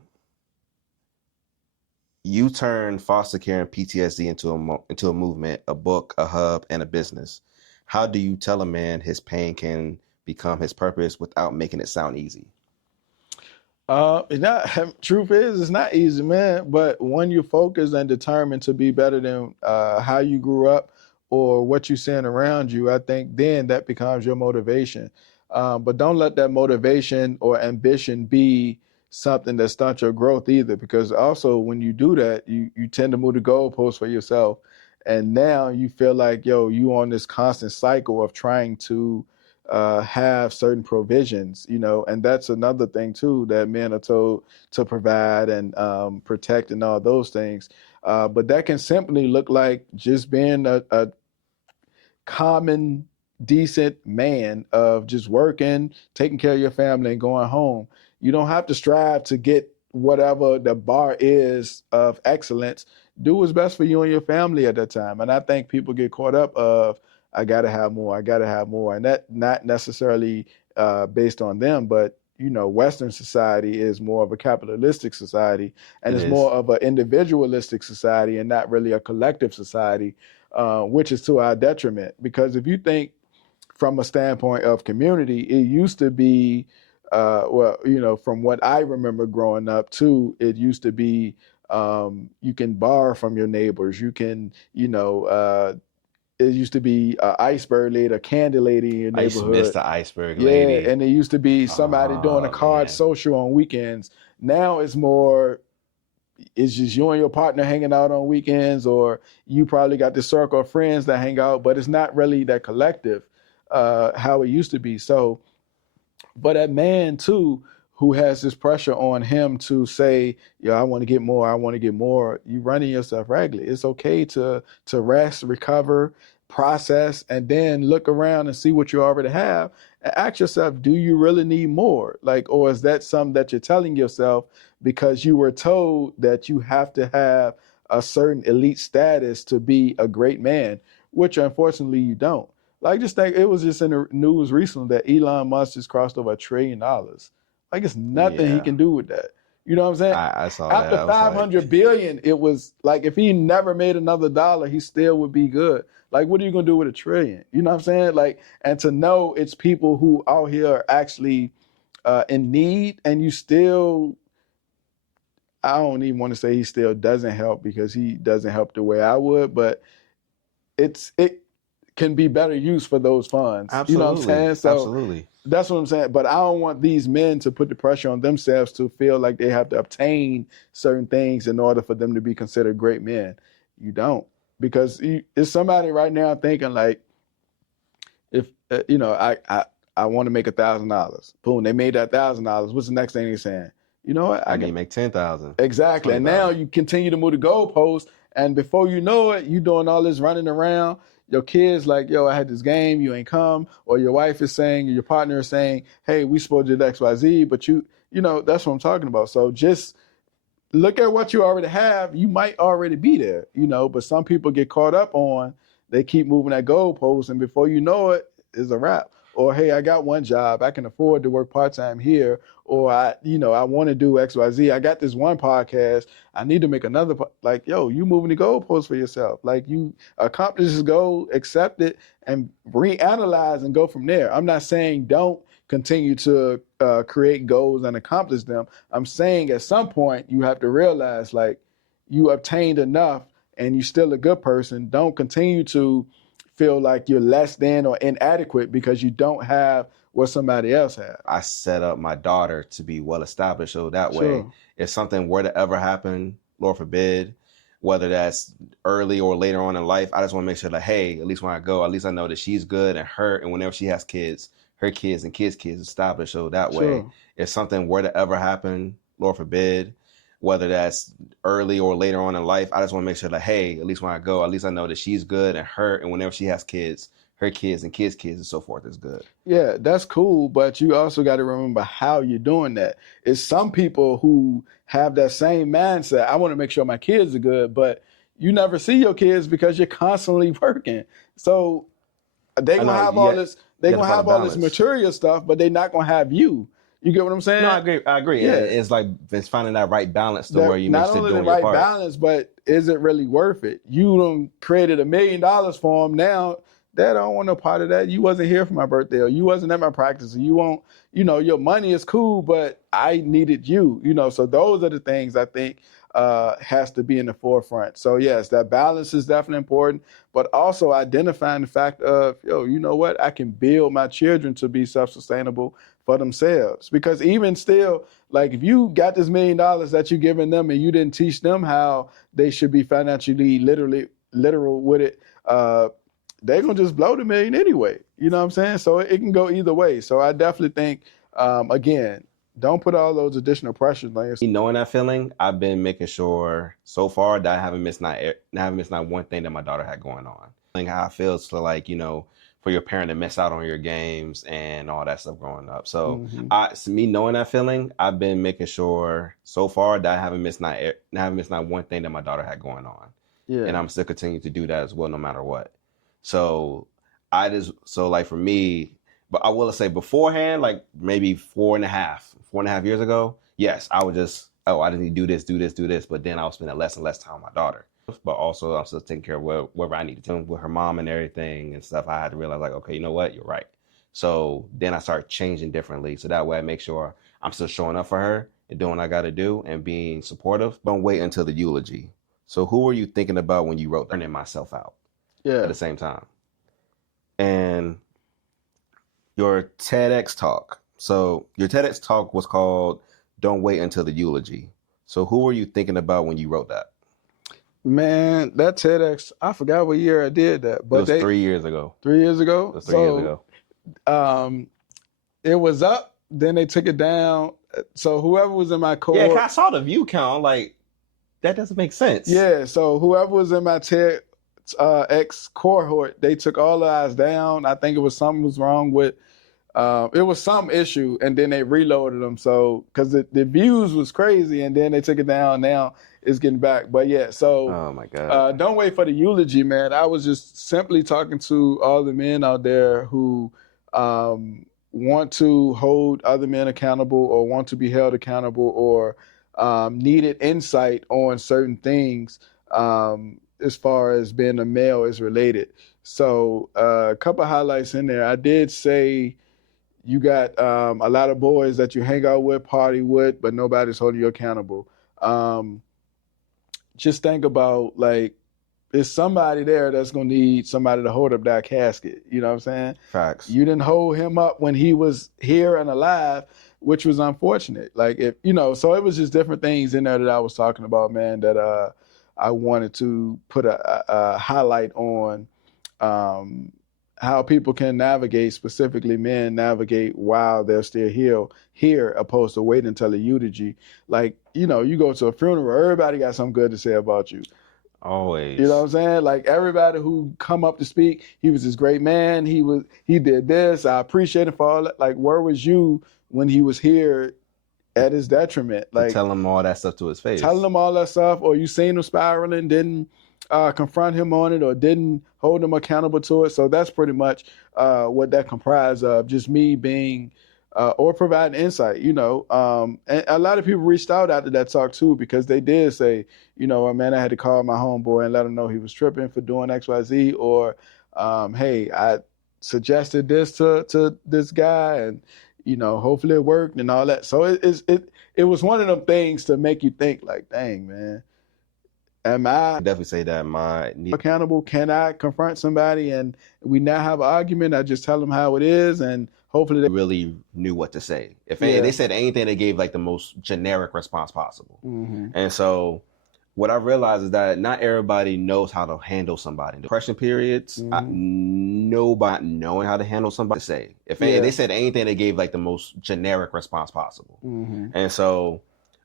you turned foster care and PTSD into a movement, a book, a hub, and a business. How do you tell a man his pain can become his purpose without making it sound easy? Truth is, it's not easy, man. But when you're focused and determined to be better than how you grew up or what you're seeing around you, I think then that becomes your motivation. But don't let that motivation or ambition be something that stunts your growth either, because also when you do that, you tend to move the goalposts for yourself. And now you feel like, you on this constant cycle of trying to have certain provisions, and that's another thing too, that men are told to provide and protect and all those things. But that can simply look like just being a common, decent man of just working, taking care of your family and going home. You don't have to strive to get whatever the bar is of excellence. Do what's best for you and your family at that time. And I think people get caught up of, I got to have more. I got to have more. And that not necessarily based on them, but Western society is more of a capitalistic society, and It it's more is. of an individualistic society and not really a collective society, which is to our detriment. Because if you think from a standpoint of community, it used to be, from what I remember growing up too, it used to be you can borrow from your neighbors. You can, it used to be an iceberg lady, a candy lady in your I used to miss neighborhood. the iceberg Yeah, lady. and it used to be somebody doing a Oh card man. social on weekends. Now it's just you and your partner hanging out on weekends, or you probably got this circle of friends that hang out, but it's not really that collective how it used to be. So, but that man too, who has this pressure on him to say, "Yo, I want to get more. I want to get more." You running yourself ragged. It's okay to rest, recover, process, and then look around and see what you already have, and ask yourself, "Do you really need more? Like, or is that something that you're telling yourself because you were told that you have to have a certain elite status to be a great man, which unfortunately you don't." Like, just think, it was just in the news recently that Elon Musk just crossed over $1 trillion. Like, it's nothing he Yeah. can do with that. You know what I'm saying? I saw that. After I was like, 500 billion, it was like if he never made another dollar, he still would be good. Like, what are you gonna do with $1 trillion? You know what I'm saying? Like, and to know it's people who out here are actually in need, and you still, I don't even want to say he still doesn't help, because he doesn't help the way I would, but it can be better used for those funds. You know what I'm absolutely, saying? So absolutely. that's what I'm saying. But I don't want these men to put the pressure on themselves to feel like they have to obtain certain things in order for them to be considered great men. You don't. Because it's somebody right now thinking like, if I want to make $1,000. Boom, they made that $1,000. What's the next thing they're saying? You know what? I I can got make 10,000, exactly. And now 20,000. you continue to move the goalposts, and before you know it, you doing all this running around. Your kids like, "Yo, I had this game, you ain't come," or your wife is saying, or your partner is saying, "Hey, we supposed to do XYZ," but that's what I'm talking about. So just look at what you already have. You might already be there, but some people get caught up on, they keep moving that goalpost, and before you know it, it's a wrap. Or, hey, I got one job, I can afford to work part-time here, or I want to do XYZ. I got this one podcast, I need to make another like, yo, you moving the goalpost for yourself. Like, you accomplish this goal, accept it, and reanalyze and go from there. I'm not saying don't continue to create goals and accomplish them. I'm saying at some point you have to realize, like, you obtained enough and you're still a good person. Don't continue to feel like you're less than or inadequate because you don't have what somebody else has. I set up my daughter to be well established, so that way, Sure. if something were to ever happen, Lord forbid, whether that's early or later on in life, I just want to make sure that, hey, at least when I go, at least I know that she's good, and whenever she has kids, her kids and kids established, so that way, Sure. if something were to ever happen, Lord forbid, whether that's early or later on in life, I just want to make sure that, hey, at least when I go, at least I know that she's good, and whenever she has kids, her kids and kids and so forth is good. Yeah, that's cool, but you also got to remember how you're doing that. It's some people who have that same mindset. I want to make sure my kids are good, but you never see your kids because you're constantly working. So they I gonna know have you all got this. They you got to gonna find a have all this balance. material stuff, but they're not gonna have you. You get what I'm No, saying? I agree. I agree. Yeah. It's like it's finding that right balance to where That you make not still only the doing your right part. balance, but is it really worth it? You done created $1 million for them. Now they don't want no part of that. You wasn't here for my birthday, or you wasn't at my practice, or you won't. Your money is cool, but I needed you. So those are the things I think has to be in the forefront. So yes, that balance is definitely important, but also identifying the fact of, yo, you know what? I can build my children to be self-sustainable for themselves. Because even still, like, if you got this $1 million that you're giving them and you didn't teach them how they should be financially literal with it, they're gonna just blow the million anyway. You know what I'm saying? So it can go either way. So I definitely think, again, don't put all those additional pressures on yourself. Me knowing that feeling, I've been making sure so far that I haven't missed not one thing that my daughter had going on. Like how it feels to, like, for your parent to miss out on your games and all that stuff growing up. So Mm-hmm. me knowing that feeling, I've been making sure so far that I haven't missed not one thing that my daughter had going on, and Yeah. I'm still continuing to do that as well, no matter what. So like for me, but I will say beforehand, like maybe 4.5 years ago, yes, I would just, I just need to do this, do this, do this. But then I was spending less and less time with my daughter. But also I'm still taking care of whatever I need to do with her mom and everything and stuff. I had to realize like, okay, you know what? You're right. So then I started changing differently. So that way I make sure I'm still showing up for her and doing what I got to do and being supportive. Don't wait until the eulogy. So who were you thinking about when you wrote Turning Myself Out at the same time? And your TEDx talk. So your TEDx talk was called Don't Wait Until the Eulogy. So who were you thinking about when you wrote that? Man, that TEDx, I forgot what year I did that. But it was 3 years ago. 3 years ago? It was 3 years ago. It was up, then they took it down. So whoever was in my cohort. Yeah, I saw the view count. Like, that doesn't make sense. Yeah, so whoever was in my TEDx cohort, they took all the eyes down. I think it was something was wrong with, it was some issue, and then they reloaded them. So, because the views was crazy, and then they took it down. Now it's getting back. But yeah, so oh my God. Don't wait for the eulogy, man. I was just simply talking to all the men out there who want to hold other men accountable or want to be held accountable or needed insight on certain things as far as being a male is related. So a couple of highlights in there. I did say you got a lot of boys that you hang out with, party with, but nobody's holding you accountable. Just think about, like, there's somebody there that's going to need somebody to hold up that casket. You know what I'm saying? Facts. You didn't hold him up when he was here and alive, which was unfortunate. Like, if you know, so it was just different things in there that I was talking about, man, that I wanted to put a highlight on how people can navigate, specifically men navigate while they're still here, opposed to waiting until the eulogy. Like, you know, you go to a funeral, everybody got something good to say about you. Always. You know what I'm saying? Like, everybody who come up to speak, he was this great man. He did this. I appreciate it for all that. Like, where was you when he was here at his detriment? Like, tell him all that stuff to his face. Telling him all that stuff, or you seen him spiraling, didn't confront him on it, or didn't hold him accountable to it. So that's pretty much what that comprised of. Just me being or providing insight, you know. And a lot of people reached out after that talk too, because they did say, you know, man, I had to call my homeboy and let him know he was tripping for doing XYZ, or hey, I suggested this to this guy, and you know, hopefully it worked and all that. So it was one of them things to make you think, like, dang, man, am I definitely say that my accountable? Can I confront somebody and we now have an argument? I just tell them how it is, and hopefully they really knew what to say. If they said anything, they gave like the most generic response possible. Mm-hmm. And so what I realized is that not everybody knows how to handle somebody. Depression periods, nobody knowing how to handle somebody to say. If they said anything, they gave like the most generic response possible. Mm-hmm. And so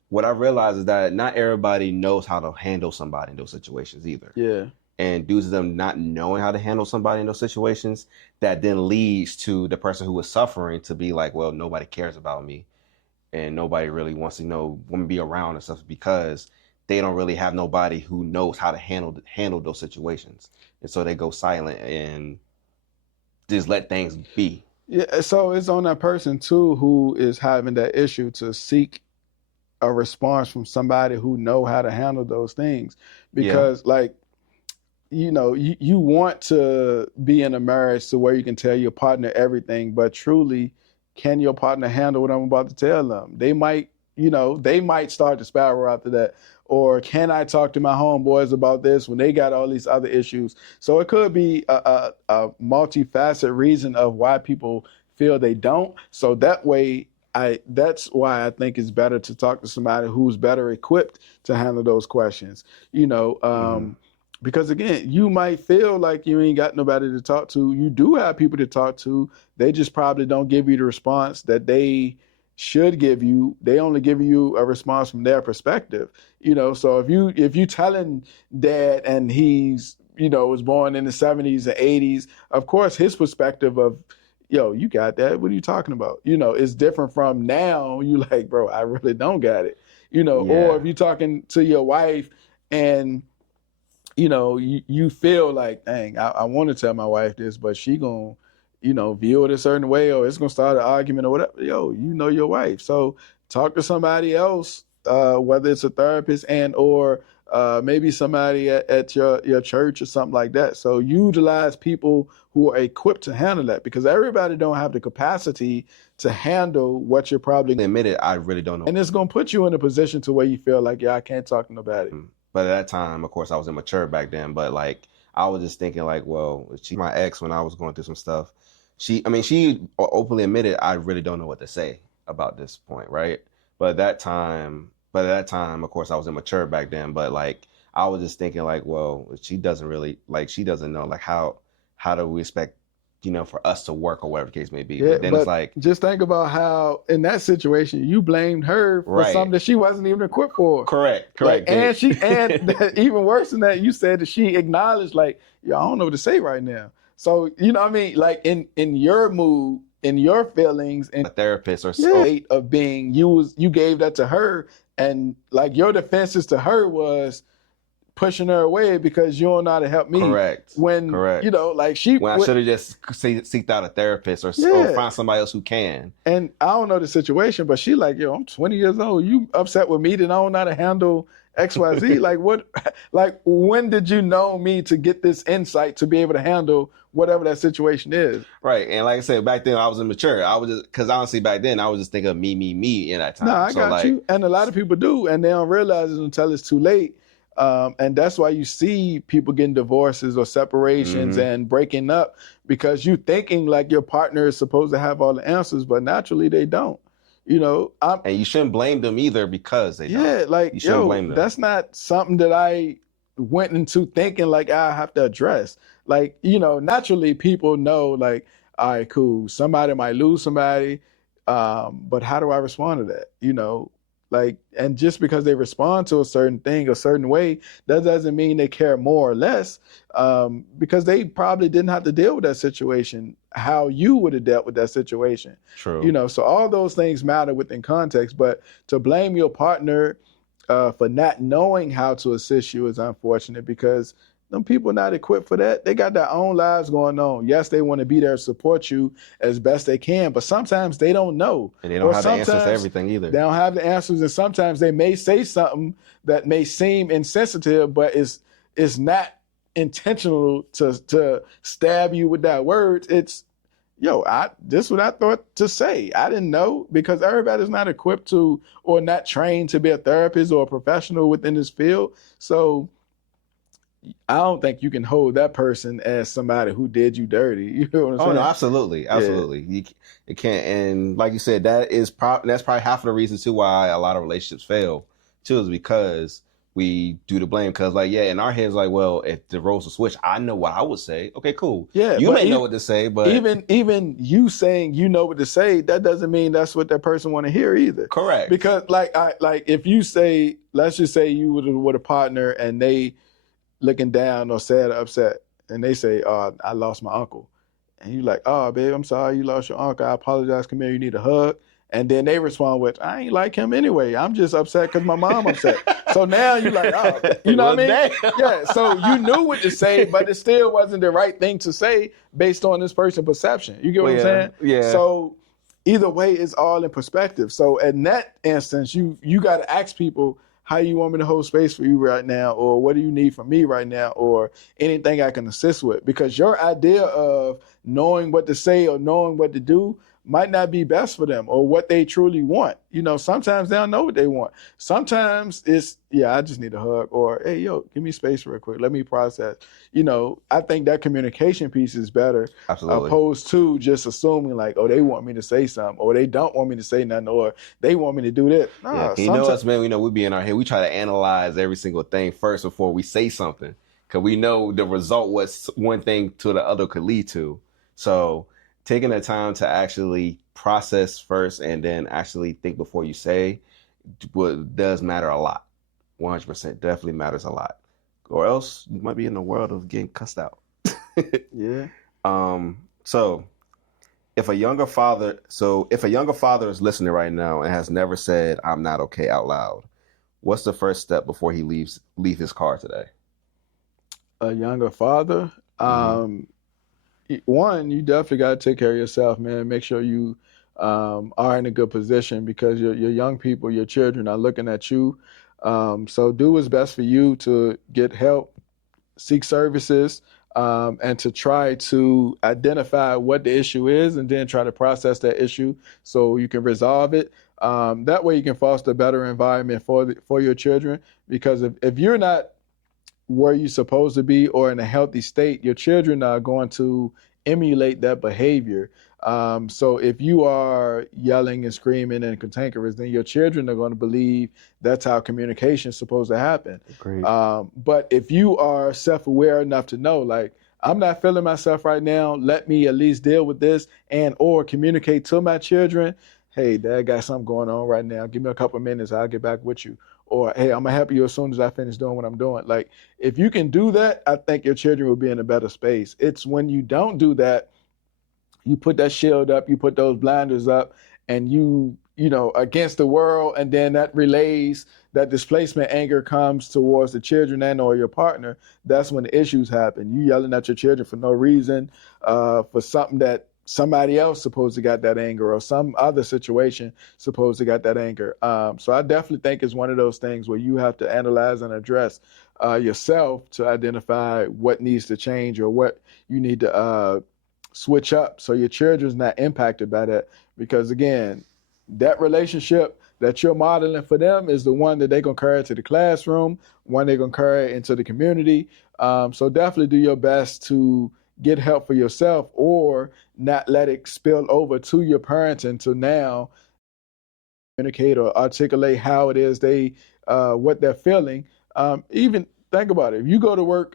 what I realized is that not everybody knows how to handle somebody in those situations either. Yeah. And due to them not knowing how to handle somebody in those situations, that then leads to the person who is suffering to be like, well, nobody cares about me and nobody really wants to want to be around and stuff, because they don't really have nobody who knows how to handle those situations. And so they go silent and just let things be. Yeah, so it's on that person too who is having that issue to seek a response from somebody who know how to handle those things. Because like, you know, you want to be in a marriage to where you can tell your partner everything, but truly, can your partner handle what I'm about to tell them? They might start to spiral after that. Or can I talk to my homeboys about this when they got all these other issues? So it could be a multifaceted reason of why people feel they don't. So that way, that's why I think it's better to talk to somebody who's better equipped to handle those questions. You know, because again, you might feel like you ain't got nobody to talk to. You do have people to talk to. They just probably don't give you the response that they should give you. They only give you a response from their perspective. You know, so if you telling dad and he's, you know, was born in the 70s and 80s, of course his perspective of, yo, you got that? What are you talking about? You know, it's different from now. You like, bro, I really don't got it. You know, or if you're talking to your wife and you feel like, dang, I want to tell my wife this, but she gonna, view it a certain way, or it's gonna start an argument or whatever. Yo, your wife. So talk to somebody else, whether it's a therapist or maybe somebody at your church or something like that. So utilize people who are equipped to handle that, because everybody don't have the capacity to handle what you're probably Admit it, I really don't know. And it's gonna put you in a position to where you feel like, yeah, I can't talk to nobody. But at that time, of course, I was immature back then. But like, I was just thinking like, well, she my ex when I was going through some stuff. She openly admitted, I really don't know what to say about this point, right? But at that time, of course, I was immature back then. But like, I was just thinking like, well, she doesn't know like how do we expect, for us to work or whatever the case may be. Yeah, but then it's like, just think about how in that situation you blamed her for something that she wasn't even equipped for. Correct. And even worse than that, you said that she acknowledged like, I don't know what to say right now. So like in your mood, in your feelings, and a therapist or state of being, you gave that to her, and like your defenses to her was pushing her away because you don't know how to help me. Correct. When like when I should have just seeked out a therapist or find somebody else who can. And I don't know the situation, but she like, yo, I'm 20 years old. You upset with me that I don't know how to handle XYZ? Like what? Like when did you know me to get this insight to be able to handle whatever that situation is? Right. And like I said, back then I was immature. I was just, because honestly back then I was just thinking of me in that time. No, I got you. And a lot of people do, and they don't realize it until it's too late. And that's why you see people getting divorces or separations and breaking up, because you thinking like your partner is supposed to have all the answers, but naturally they don't. And you shouldn't blame them either because they don't. Yeah, like, you shouldn't blame them. That's not something that I went into thinking like I have to address. Like, naturally people know like, all right, cool. Somebody might lose somebody, but how do I respond to that? Like, and just because they respond to a certain thing a certain way, that doesn't mean they care more or less, because they probably didn't have to deal with that situation how you would have dealt with that situation. True. So all those things matter within context, but to blame your partner for not knowing how to assist you is unfortunate, because them people not equipped for that. They got their own lives going on. Yes, they want to be there to support you as best they can, but sometimes they don't know. And they don't have the answers to everything either. They don't have the answers, and sometimes they may say something that may seem insensitive, but it's not intentional to stab you with that word. It's, this is what I thought to say. I didn't know, because everybody's not equipped to or not trained to be a therapist or a professional within this field. So I don't think you can hold that person as somebody who did you dirty. You know what I'm saying? Oh no, absolutely. Yeah. You can't. And like you said, that's probably half of the reason too why a lot of relationships fail too, is because we do the blame. Because in our heads, like, well, if the roles were switched, I know what I would say. Okay, cool. Yeah, you may know what to say, but even you saying you know what to say, that doesn't mean that's what that person want to hear either. Correct. Because if you say, let's just say you were with a partner and they looking down or sad or upset, and they say, I lost my uncle. And you like, oh, babe, I'm sorry you lost your uncle. I apologize. Come here, you need a hug. And then they respond with, I ain't like him anyway. I'm just upset because my mom upset. So now you're like, oh, you know what I mean? Yeah, so you knew what to say, but it still wasn't the right thing to say based on this person's perception. You get what I'm saying? Yeah. So either way, it's all in perspective. So in that instance, you got to ask people, how you want me to hold space for you right now, or what do you need from me right now, or anything I can assist with? Because your idea of knowing what to say or knowing what to do might not be best for them or what they truly want. Sometimes they don't know what they want. Sometimes it's, I just need a hug, or, hey, yo, give me space real quick. Let me process. I think that communication piece is better. Absolutely. Opposed to just assuming like, oh, they want me to say something, or they don't want me to say nothing, or they want me to do this. Nah, you know us, man, we be in our head. We try to analyze every single thing first before we say something, because we know the result was one thing to the other could lead to. So taking the time to actually process first and then actually think before you say does matter a lot. 100% definitely matters a lot. Or else you might be in the world of getting cussed out. Yeah. So if a younger father is listening right now and has never said I'm not okay out loud, what's the first step before he leave his car today? A younger father. Mm-hmm. One, you definitely got to take care of yourself, man. Make sure you are in a good position because your young people, your children are looking at you. So do what's best for you to get help, seek services, and to try to identify what the issue is and then try to process that issue so you can resolve it. That way you can foster a better environment for your children, because if you're not where you're supposed to be or in a healthy state, your children are going to emulate that behavior. So if you are yelling and screaming and cantankerous, then your children are going to believe that's how communication is supposed to happen. Great. But if you are self-aware enough to know, like, I'm not feeling myself right now, let me at least deal with this and or communicate to my children, hey, dad got something going on right now. Give me a couple of minutes, I'll get back with you. Or, hey, I'm gonna help you as soon as I finish doing what I'm doing. Like, if you can do that, I think your children will be in a better space. It's when you don't do that, you put that shield up, you put those blinders up, and you know, against the world, and then that relays, that displacement anger comes towards the children and or your partner. That's when the issues happen. You yelling at your children for no reason, for something that somebody else supposed to got that anger, or some other situation supposed to got that anger. So I definitely think it's one of those things where you have to analyze and address yourself to identify what needs to change or what you need to switch up so your children's not impacted by that. Because again, that relationship that you're modeling for them is the one that they're gonna carry to the classroom, one they're gonna carry into the community. So definitely do your best to get help for yourself, or not let it spill over to your parents until now communicate or articulate how it is they what they're feeling. Even think about it. If you go to work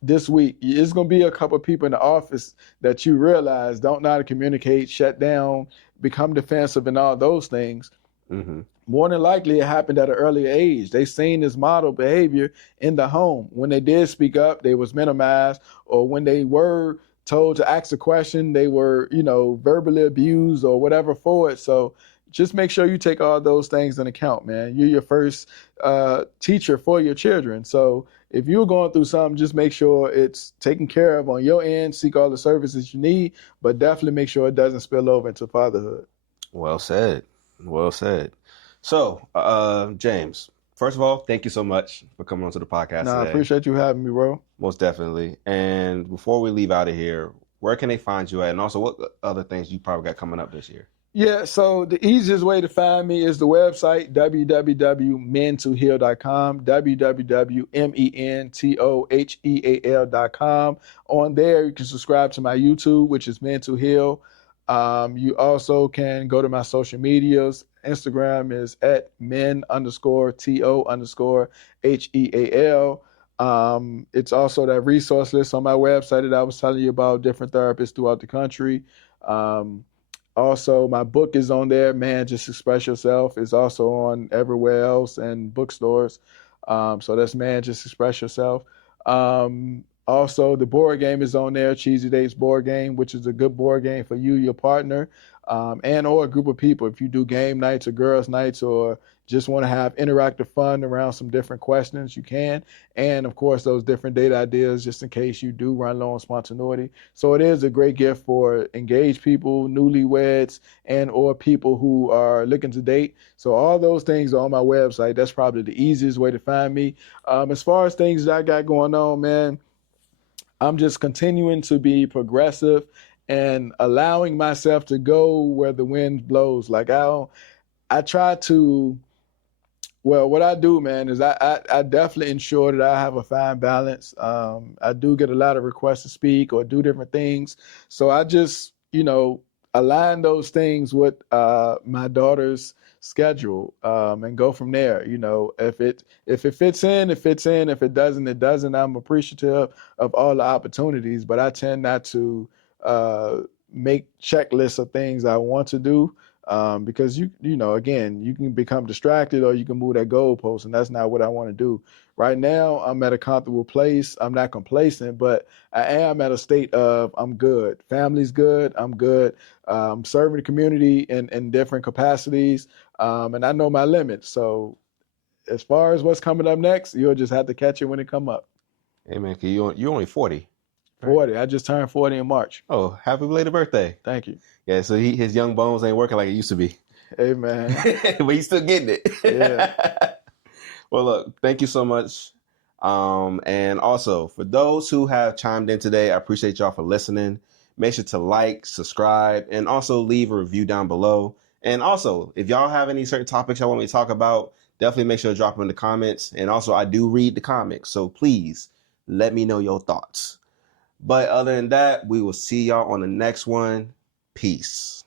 this week, it's going to be a couple of people in the office that you realize don't know how to communicate, shut down, become defensive, and all those things. Mm-hmm. More than likely, it happened at an earlier age. They seen this model behavior in the home. When they did speak up, they was minimized, or when they were told to ask a question, they were, you know, verbally abused or whatever for it. So just make sure you take all those things into account, man. You're your first teacher for your children. So if you're going through something, just make sure it's taken care of on your end. Seek all the services you need, but definitely make sure it doesn't spill over into fatherhood. Well said. Well said. So, James, first of all, thank you so much for coming onto the podcast Nah, I today. appreciate you having me, bro. Most definitely. And before we leave out of here, where can they find you at? And also, what other things you probably got coming up this year? Yeah, so the easiest way to find me is the website, www.mentoheal.com, www.mentoheal.com. On there, you can subscribe to my YouTube, which is Men to Heal. You also can go to my social medias. Instagram is at men_to_heal. It's also that resource list on my website that I was telling you about, different therapists throughout the country. Um, Also, my book is on there, Man, Just Express Yourself. It's also on everywhere else and bookstores. So that's Man, Just Express Yourself. Also, the board game is on there, Cheesy Dates board game, which is a good board game for you, your partner, and or a group of people. If you do game nights or girls' nights, or just want to have interactive fun around some different questions, you can. And of course, those different date ideas, just in case you do run low on spontaneity. So it is a great gift for engaged people, newlyweds, and or people who are looking to date. So all those things are on my website. That's probably the easiest way to find me. As far as things that I got going on, man, I'm just continuing to be progressive and allowing myself to go where the wind blows. Like I try to, well, what I do, man, is I definitely ensure that I have a fine balance. I do get a lot of requests to speak or do different things. So I just, you know, align those things with my daughter's schedule, and go from there. You know, if it fits in, it fits in. If it doesn't, it doesn't. I'm appreciative of all the opportunities, but I tend not to uh, make checklists of things I want to do, because you know, again, you can become distracted or you can move that goalpost, and that's not what I want to do. Right now, I'm at a comfortable place. I'm not complacent, but I am at a state of I'm good. Family's good. I'm good. Serving the community in different capacities, and I know my limits. So as far as what's coming up next, you'll just have to catch it when it come up. Hey man, you're only 40. Right? 40. I just turned 40 in March. Oh, happy belated birthday. Thank you. Yeah, so his young bones ain't working like it used to be. Hey, man. But he's still getting it. Yeah. Well, look, thank you so much. And also, for those who have chimed in today, I appreciate y'all for listening. Make sure to like, subscribe, and also leave a review down below. And also, if y'all have any certain topics y'all want me to talk about, definitely make sure to drop them in the comments. And also, I do read the comments, so please let me know your thoughts. But other than that, we will see y'all on the next one. Peace.